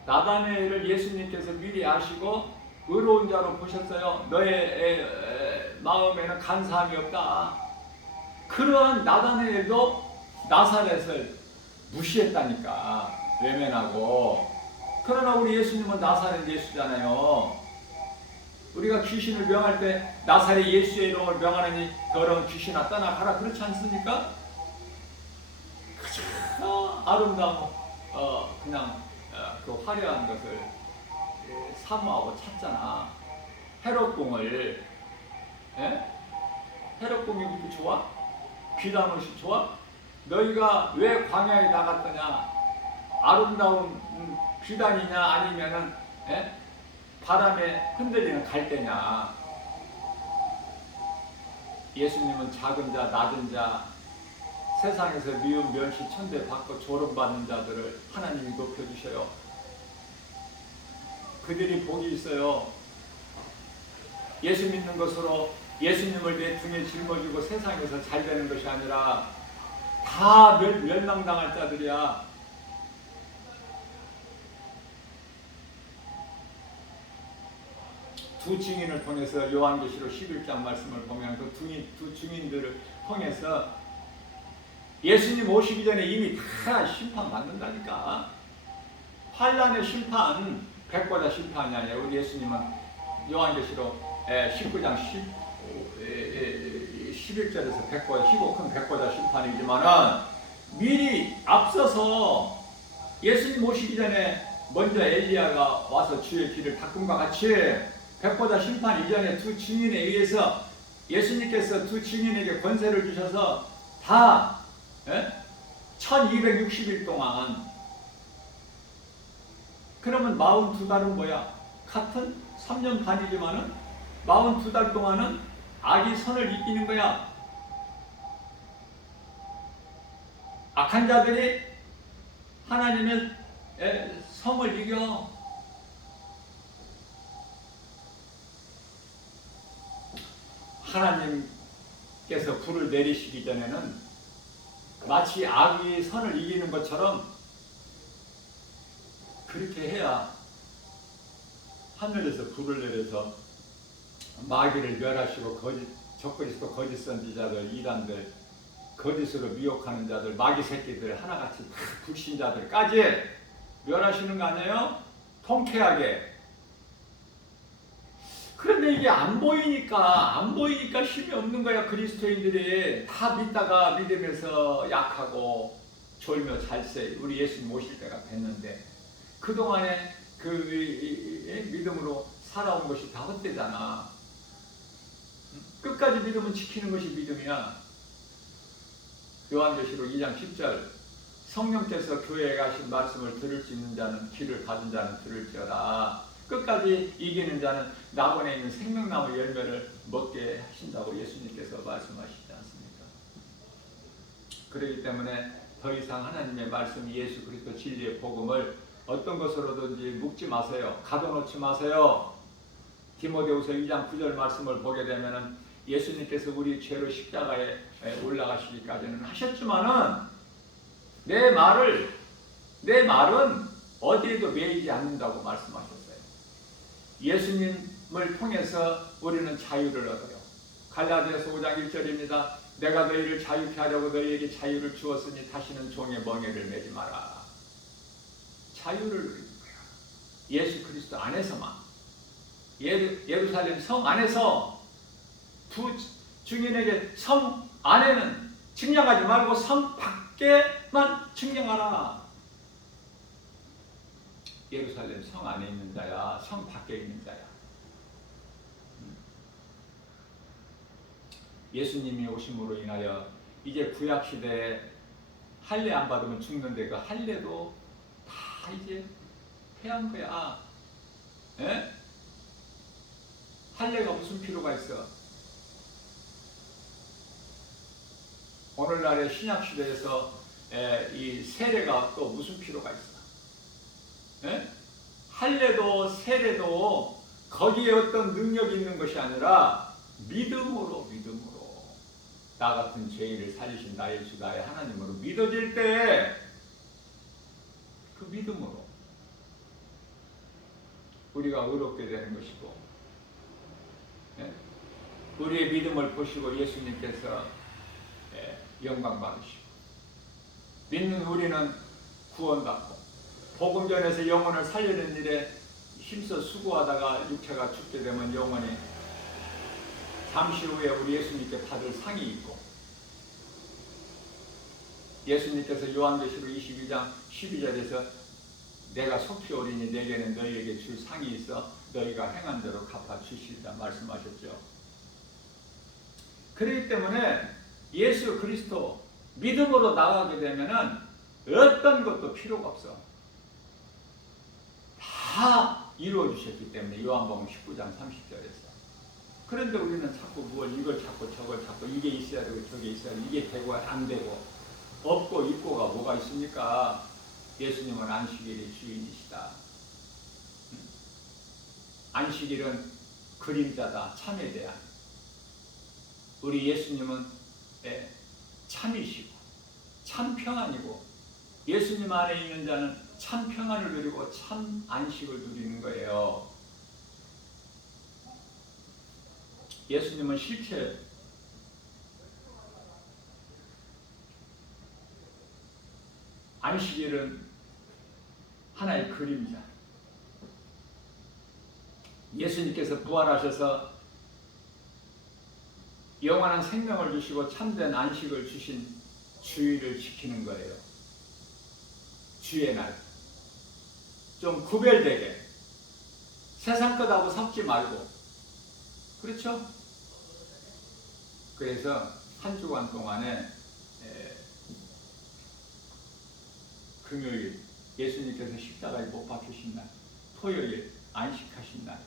나다니엘을 예수님께서 미리 아시고 의로운 자로 보셨어요. 너의 마음에는 간사함이 없다. 그러한 나다니엘도 나사렛을 무시했다니까. 외면하고. 그러나 우리 예수님은 나사렛 예수잖아요. 우리가 귀신을 명할 때 나사렛 예수의 이름을 명하느니 더러운 귀신아 떠나가라 그렇지 않습니까? 그저 아름다운 그냥 그 화려한 것을 사모하고 찾잖아. 헤롯궁을, 예? 헤롯궁이 그렇게 좋아? 귀한 옷이 좋아? 너희가 왜 광야에 나갔더냐? 아름다운 귀단이냐 아니면은 바람에 흔들리는 갈대냐? 예수님은 작은 자, 낮은 자, 세상에서 미움, 멸시, 천대 받고 조롱받는 자들을 하나님이 높여주셔요. 그들이 복이 있어요. 예수 믿는 것으로 예수님을 내 등에 짊어지고 세상에서 잘 되는 것이 아니라 다 멸망당할 자들이야. 두 증인을 통해서 요한계시록 11장 말씀을 보면 그 두 증인들을 통해서 예수님 오시기 전에 이미 다 심판받는다니까. 환란의 심판, 백보자 심판이 아니라 우리 예수님은 요한계시록 19장 11절에서 백보자, 희고 큰 백보자 심판이지만은 미리 앞서서 예수님 오시기 전에 먼저 엘리야가 와서 주의 길을 닦음과 같이 백보자 심판 이전에 두 증인에 의해서 예수님께서 두 증인에게 권세를 주셔서 다 1260일 동안, 그러면 42달은 뭐야? 같은 3년 반이지만은 42달 동안은 악이 선을 이기는 거야. 악한 자들이 하나님의 성을 이겨. 하나님께서 불을 내리시기 전에는 마치 악이 선을 이기는 것처럼 그렇게 해야 하늘에서 불을 내려서 마귀를 멸하시고 적그리스도 거짓 선지자들, 이단들, 거짓으로 미혹하는 자들, 마귀 새끼들 하나같이 다 불신자들까지 멸하시는 거 아니에요? 통쾌하게. 그런데 이게 안 보이니까 힘이 없는 거야. 그리스도인들이 다 믿다가 믿음에서 약하고 졸며 잘세. 우리 예수님 오실 때가 됐는데 그동안에 그 믿음으로 살아온 것이 다 헛되잖아. 끝까지 믿음은 지키는 것이 믿음이야. 요한계시록 2장 10절 성령께서 교회에 가신 말씀을 들을 수 있는 자는 귀를 가진 자는 들을지어다. 끝까지 이기는 자는 낙원에 있는 생명나무 열매를 먹게 하신다고 예수님께서 말씀하시지 않습니까? 그렇기 때문에 더 이상 하나님의 말씀, 예수 그리스도 진리의 복음을 어떤 것으로든지 묶지 마세요. 가둬놓지 마세요. 디모데후서 2장 9절 말씀을 보게 되면은 예수님께서 우리 죄로 십자가에 올라가시기까지는 하셨지만은 내 말은 어디에도 매이지 않는다고 말씀하셨어요. 예수님을 통해서 우리는 자유를 얻어요. 갈라디아서 5장 1절입니다. 내가 너희를 자유케 하려고 너희에게 자유를 주었으니 다시는 종의 멍에를 매지 마라. 자유를 누리는 거야. 예수 그리스도 안에서만. 예루살렘 성 안에서 두 증인에게 성 안에는 측량하지 말고 성 밖에만 측량하라. 예루살렘 성 안에 있는 자야, 성 밖에 있는 자야. 예수님이 오심으로 인하여 이제 구약 시대에 할례 안 받으면 죽는데 그 할례도 다 이제 패한 거야. 에? 할례가 무슨 필요가 있어? 오늘날의 신약 시대에서 이 세례가 또 무슨 필요가 있어? 할례도 세례도 거기에 어떤 능력이 있는 것이 아니라 믿음으로 나 같은 죄인을 살리신 나의 주 나의 하나님으로 믿어질 때 그 믿음으로 우리가 의롭게 되는 것이고, 우리의 믿음을 보시고 예수님께서 영광 받으시고 믿는 우리는 구원받고 복음 전에서 영혼을 살리는 일에 힘써 수고하다가 육체가 죽게 되면 영원히 잠시 후에 우리 예수님께 받을 상이 있고, 예수님께서 요한계시록 22장 12절에서 내가 속히 오리니 내게는 너희에게 줄 상이 있어 너희가 행한 대로 갚아 주시리라 말씀하셨죠. 그렇기 때문에 예수 그리스도 믿음으로 나가게 되면은 어떤 것도 필요가 없어. 다 이루어 주셨기 때문에 요한복음 19장 30절에서. 그런데 우리는 자꾸 이걸 찾고 저걸 찾고 이게 있어야 되고 저게 있어야 되고 이게 되고 안 되고 없고 있고가 뭐가 있습니까? 예수님은 안식일의 주인이시다. 안식일은 그림자다. 참에 대한. 우리 예수님은 참이시고 참 평안이고 예수님 안에 있는 자는 참 평안을 누리고 참 안식을 누리는 거예요. 예수님은 실체 안식일은 하나의 그림자. 예수님께서 부활하셔서 영원한 생명을 주시고 참된 안식을 주신 주일을 지키는 거예요. 주의 날. 좀 구별되게. 세상 것하고 섞지 말고. 그렇죠? 그래서 한 주간 동안에 금요일 예수님께서 십자가에 못 박히신 날, 토요일 안식하신 날,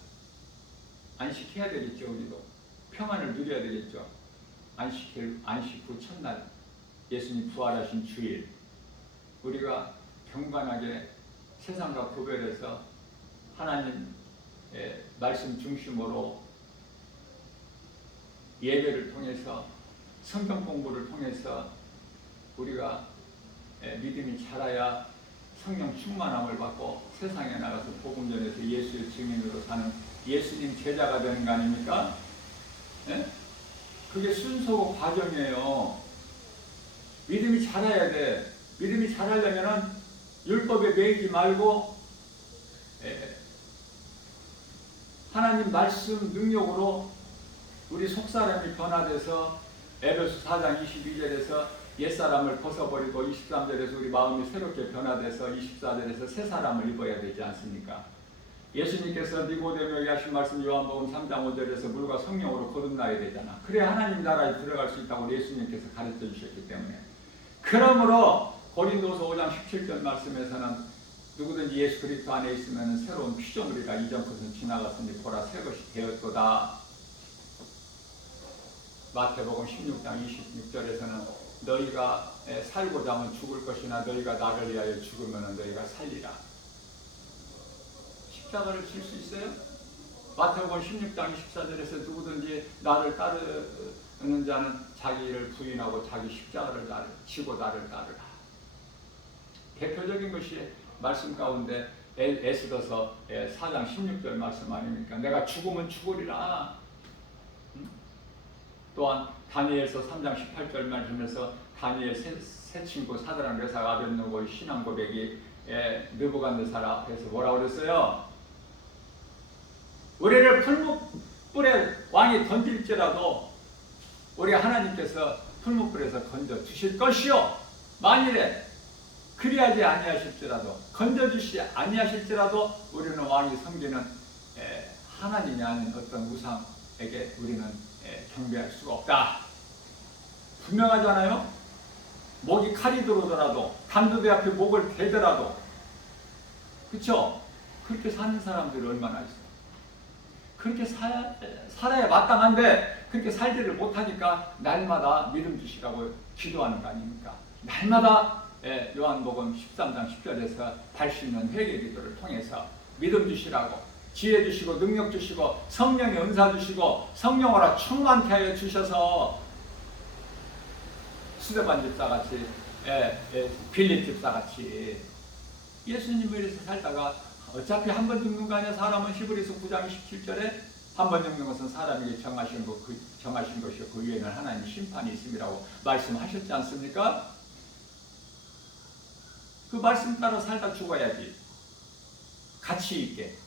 안식해야 되겠죠. 우리도 평안을 누려야 되겠죠. 안식 후 첫날 예수님 부활하신 주일, 우리가 경건하게 세상과 구별해서 하나님 말씀 중심으로 예배를 통해서 성경 공부를 통해서 우리가 믿음이 자라야 성령 충만함을 받고 세상에 나가서 복음 전해서 예수의 증인으로 사는 예수님 제자가 되는 거 아닙니까? 네? 그게 순서고 과정이에요. 믿음이 자라야 돼. 믿음이 자라려면 율법에 매이지 말고 하나님 말씀 능력으로 우리 속사람이 변화돼서 에베소 4장 22절에서 옛사람을 벗어버리고 23절에서 우리 마음이 새롭게 변화돼서 24절에서 새 사람을 입어야 되지 않습니까? 예수님께서 니고데모에게 하신 말씀 요한복음 3장 5절에서 물과 성령으로 거듭나야 되잖아. 그래야 하나님 나라에 들어갈 수 있다고 예수님께서 가르쳐 주셨기 때문에. 그러므로 고린도서 5장 17절 말씀에서는 누구든지 예수 그리스도 안에 있으면 새로운 피조물이라 이전 것은 지나갔으니 보라 새 것이 되었도다. 마태복음 16장 26절에서는 너희가 살고자 하면 죽을 것이나 너희가 나를 위하여 죽으면 너희가 살리라. 십자가를 질 수 있어요? 마태복음 16장 24절에서 누구든지 나를 따르는 자는 자기를 부인하고 자기 십자가를 지고 나를 따르라. 대표적인 것이 말씀 가운데 에스더서 4장 16절 말씀 아닙니까? 내가 죽으면 죽으리라. 또한 다니엘서 3장 18절 말씀에서 다니엘 세 친구 사드락 메삭 아벳느고의 신앙 고백이 느부갓네살 앞에서 뭐라고 그랬어요? 우리를 풀무불에 왕이 던질지라도 우리 하나님께서 풀무불에서 건져 주실 것이요, 만일에 그리하지 아니하실지라도 건져주시지 아니하실지라도 우리는 왕이 섬기는 하나님이 아닌 어떤 우상에게 우리는 경배할 수가 없다. 분명하잖아요. 목이 칼이 들어오더라도 단두대 앞에 목을 대더라도, 그렇죠? 그렇게 사는 사람들이 얼마나 있어요. 그렇게 살아야 마땅한데 그렇게 살지를 못하니까 날마다 믿음 주시라고 기도하는 거 아닙니까? 날마다 요한복음 13장 10절에서 발 씻는 회개 기도를 통해서 믿음 주시라고, 지혜 주시고 능력 주시고 성령의 은사 주시고 성령으로 충만케 하여 주셔서 스데반 집사같이 빌립 집사같이 예수님을 위해서 살다가 어차피 한 번 죽는 거 아니야. 사람은 히브리서 9장 27절에 한 번 죽는 것은 사람에게 정하신 것이요 그 위에는 하나님 심판이 있음이라고 말씀하셨지 않습니까? 그 말씀 따라 살다 죽어야지. 가치 있게.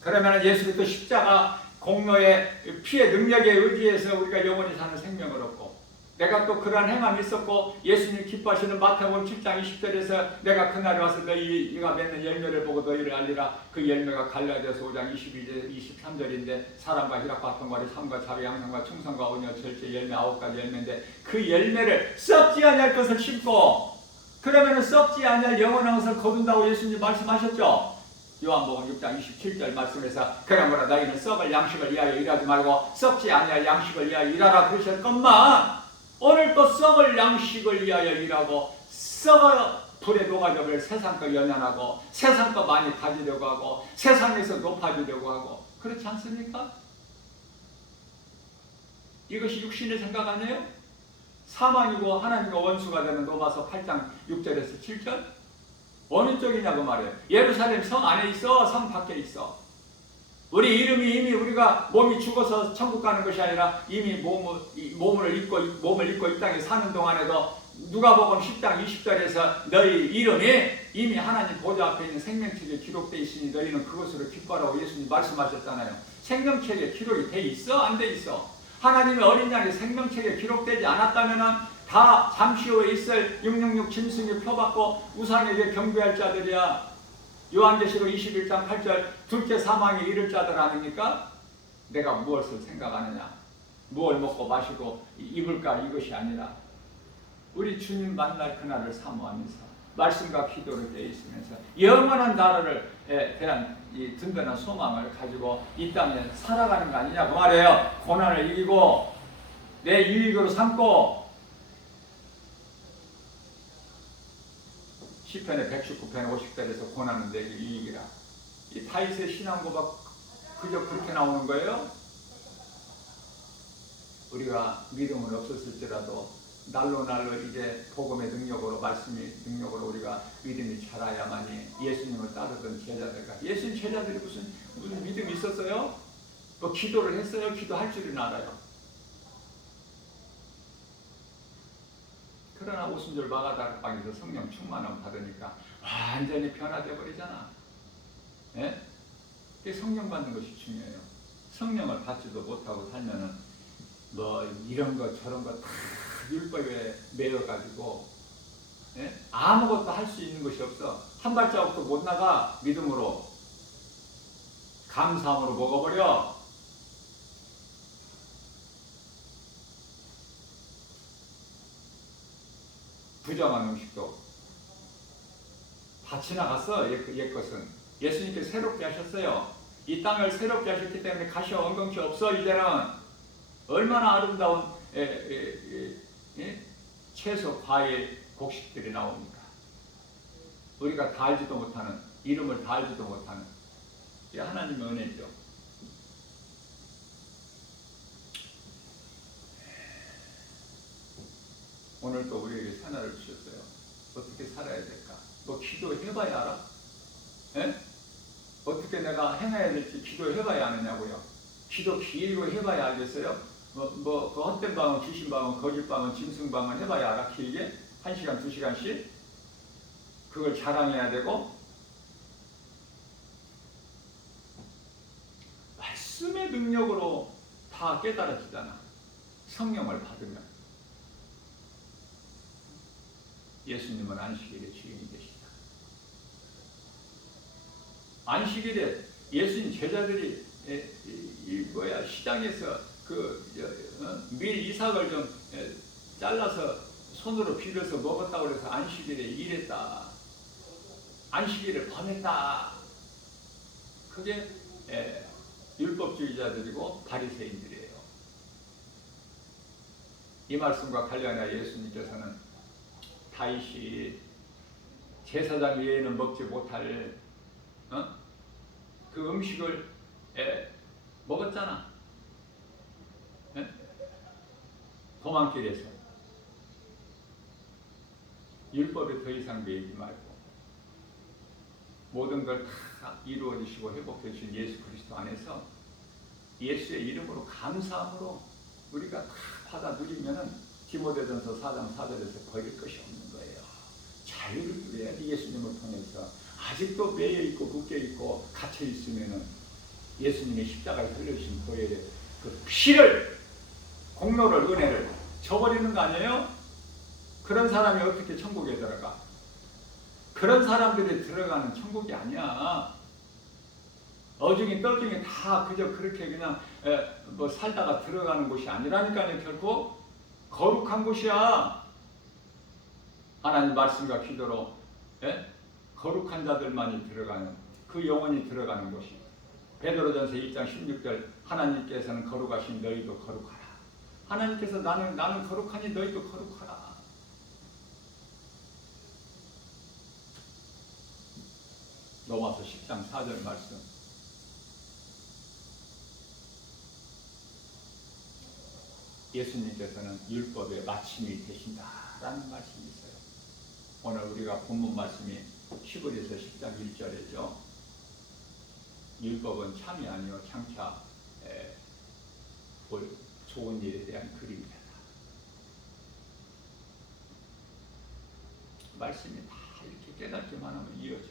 그러면 예수 그리스도 십자가 공로의 피의 능력에 의지해서 우리가 영원히 사는 생명을 얻고, 내가 또 그러한 행함이 있었고 예수님 기뻐하시는 마태복음 7장 20절에서 내가 그날에 와서 너희가 맺는 열매를 보고 너희를 알리라. 그 열매가 갈라디아서 5장 22절 23절인데 사랑과 희락과 평화와 삶과 자비 양상과 충성과 온유와 절제 열매 9가지 열매인데 그 열매를 썩지 아니할 것을 심고, 그러면 썩지 아니할 영원한 것을 거둔다고 예수님 말씀하셨죠. 요한복음 6장 27절 말씀에서 그러므로 너희는 썩을 양식을 위하여 일하지 말고 썩지 아니할 양식을 위하여 일하라 그러셨건만, 오늘 또 썩을 양식을 위하여 일하고 썩어 불에 녹아져버릴 세상 거 연연하고 세상 거 많이 가지려고 하고 세상에서 높아지려고 하고, 그렇지 않습니까? 이것이 육신의 생각 아니에요? 사망이고 하나님과 원수가 되는 로마서 8장 6절에서 7절? 어느 쪽이냐고 말이에요. 예루살렘 성 안에 있어, 성 밖에 있어. 우리 이름이 이미 우리가 몸이 죽어서 천국 가는 것이 아니라 이미 몸을 입고 이 땅에 사는 동안에도 누가복음 10장 20절에서 너희 이름이 이미 하나님 보좌 앞에 있는 생명책에 기록되어 있으니 너희는 그것으로 기뻐하라고 예수님 말씀하셨잖아요. 생명책에 기록이 돼 있어? 안 돼 있어? 하나님의 어린 양이 생명책에 기록되지 않았다면 다 잠시 후에 있을 666 짐승이 표받고 우상에게 경배할 자들이야. 요한계시록 21장 8절 둘째 사망에 이를 자들 아닙니까? 내가 무엇을 생각하느냐, 무엇을 먹고 마시고 입을까, 이것이 아니라 우리 주님 만날 그날을 사모하면서 말씀과 기도를 떼있으면서 영원한 나라를 대한 이 든든한 소망을 가지고 이 땅에 살아가는 거 아니냐 그 말이에요. 고난을 이기고 내 유익으로 삼고, 시편의 119편 50절에서 고난은 내게 유익이라. 이 다윗의 신앙고가 그저 그렇게 나오는 거예요. 우리가 믿음은 없었을지라도 날로 이제 복음의 능력으로, 말씀의 능력으로 우리가 믿음이 자라야만이 예수님을 따르던 제자들과, 예수님 제자들이 무슨 믿음이 있었어요? 뭐 기도를 했어요? 기도할 줄은 알아요. 그러나 오순절 마가다락방에서 성령 충만함 받으니까 완전히 변화되어 버리잖아. 예? 성령 받는 것이 중요해요. 성령을 받지도 못하고 살면은 뭐 이런 거 저런 거 다 율법에 매여가지고, 예? 아무것도 할 수 있는 것이 없어. 한 발자국도 못 나가. 믿음으로, 감사함으로 먹어버려. 부정한 음식도 다 지나갔어. 옛 것은 예수님께서 새롭게 하셨어요. 이 땅을 새롭게 하셨기 때문에 가시와 엉겅퀴 없어. 이제는 얼마나 아름다운 채소, 과일, 곡식들이 나옵니까? 우리가 다 알지도 못하는, 이름을 다 알지도 못하는 이게 하나님의 은혜죠. 오늘도 우리에게 새날을 주셨어요. 어떻게 살아야 될까? 뭐 기도해봐야 알아? 예? 어떻게 내가 행해야 될지 기도해봐야 아느냐고요. 기도 길고 해봐야 알겠어요? 그 헛된 방언, 귀신 방언, 거짓 방언, 짐승 방언 해봐야 알아? 길게? 1시간, 2시간씩? 그걸 자랑해야 되고, 말씀의 능력으로 다 깨달아지잖아. 성령을 받으면. 예수님은 안식일의 주인이 되시다. 안식일에 예수님 제자들이 시장에서 밀 이삭을 좀 잘라서 손으로 빌어서 먹었다고 그래서 안식일에 일했다. 안식일을 범했다. 그게 율법주의자들이고 바리새인들이에요. 이 말씀과 관련하여 예수님께서는 다윗이 제사장 외에는 먹지 못할 그 음식을 먹었잖아. 도망길에서. 율법에 더 이상 매이지 말고 모든 걸 다 이루어지시고 회복해 주신 예수 그리스도 안에서 예수의 이름으로 감사함으로 우리가 다 받아 누리면은 디모데전서 4장 4절에서 버릴 것이 없는 거예요. 자유를 누려야지. 예수님을 통해서 아직도 매여 있고 묶여 있고 갇혀 있으면은 예수님의 십자가에 흘려주신 그 피를, 공로를, 은혜를 저버리는 거 아니에요? 그런 사람이 어떻게 천국에 들어가? 그런 사람들이 들어가는 천국이 아니야. 어중이 떠중이 다 그저 그렇게 그냥 뭐 살다가 들어가는 곳이 아니라니까요. 결코 거룩한 곳이야. 하나님 말씀과 기도로 거룩한 자들만이 들어가는, 그 영혼이 들어가는 곳이. 베드로전서 1장 16절 하나님께서는 거룩하신 너희도 거룩하라. 하나님께서 나는 거룩하니 너희도 거룩하라. 로마서 10장 4절 말씀. 예수님께서는 율법의 마침이 되신다라는 말씀이 있어요. 오늘 우리가 본문 말씀이 히브리서 10장 1절이죠. 율법은 참이 아니요 장차 볼 좋은 일에 대한 그림이다. 말씀이 다 이렇게 깨닫기만 하면 이어져.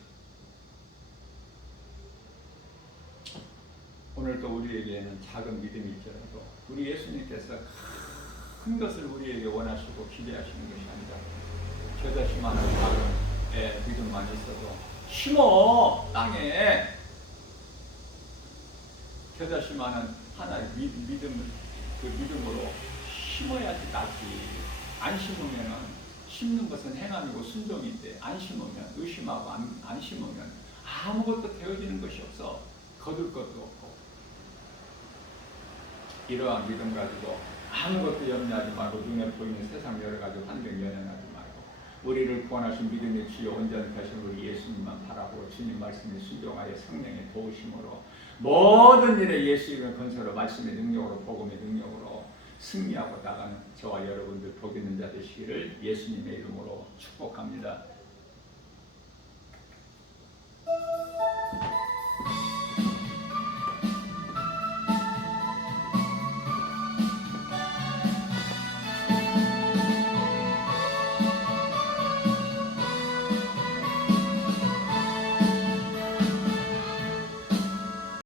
오늘도 우리에게는 작은 믿음이 있더라도 우리 예수님께서 큰 것을 우리에게 원하시고 기대하시는 것이 아니라 겨자씨만한 작은 믿음만 있어도 심어 땅에 겨자씨만한 하나의 그 믿음으로 심어야지 나지. 안 심으면은 심는 것은 행함이고 순종인데 안 심으면 의심하고 안 심으면 아무것도 되어지는 것이 없어. 거둘 것도 없고. 이러한 믿음 가지고 아무것도 염려하지 말고 눈에 보이는 세상 여러 가지 환경 연연하지 말고 우리를 구원하신 믿음의 주여 온전히 하신 우리 예수님만 바라보고 주님 말씀에 순종하여 성령의 도우심으로 모든 일에 예수 이름의 건설로 말씀의 능력으로 복음의 능력으로 승리하고 나가는 저와 여러분들 복 있는 자 되시기를 예수님의 이름으로 축복합니다.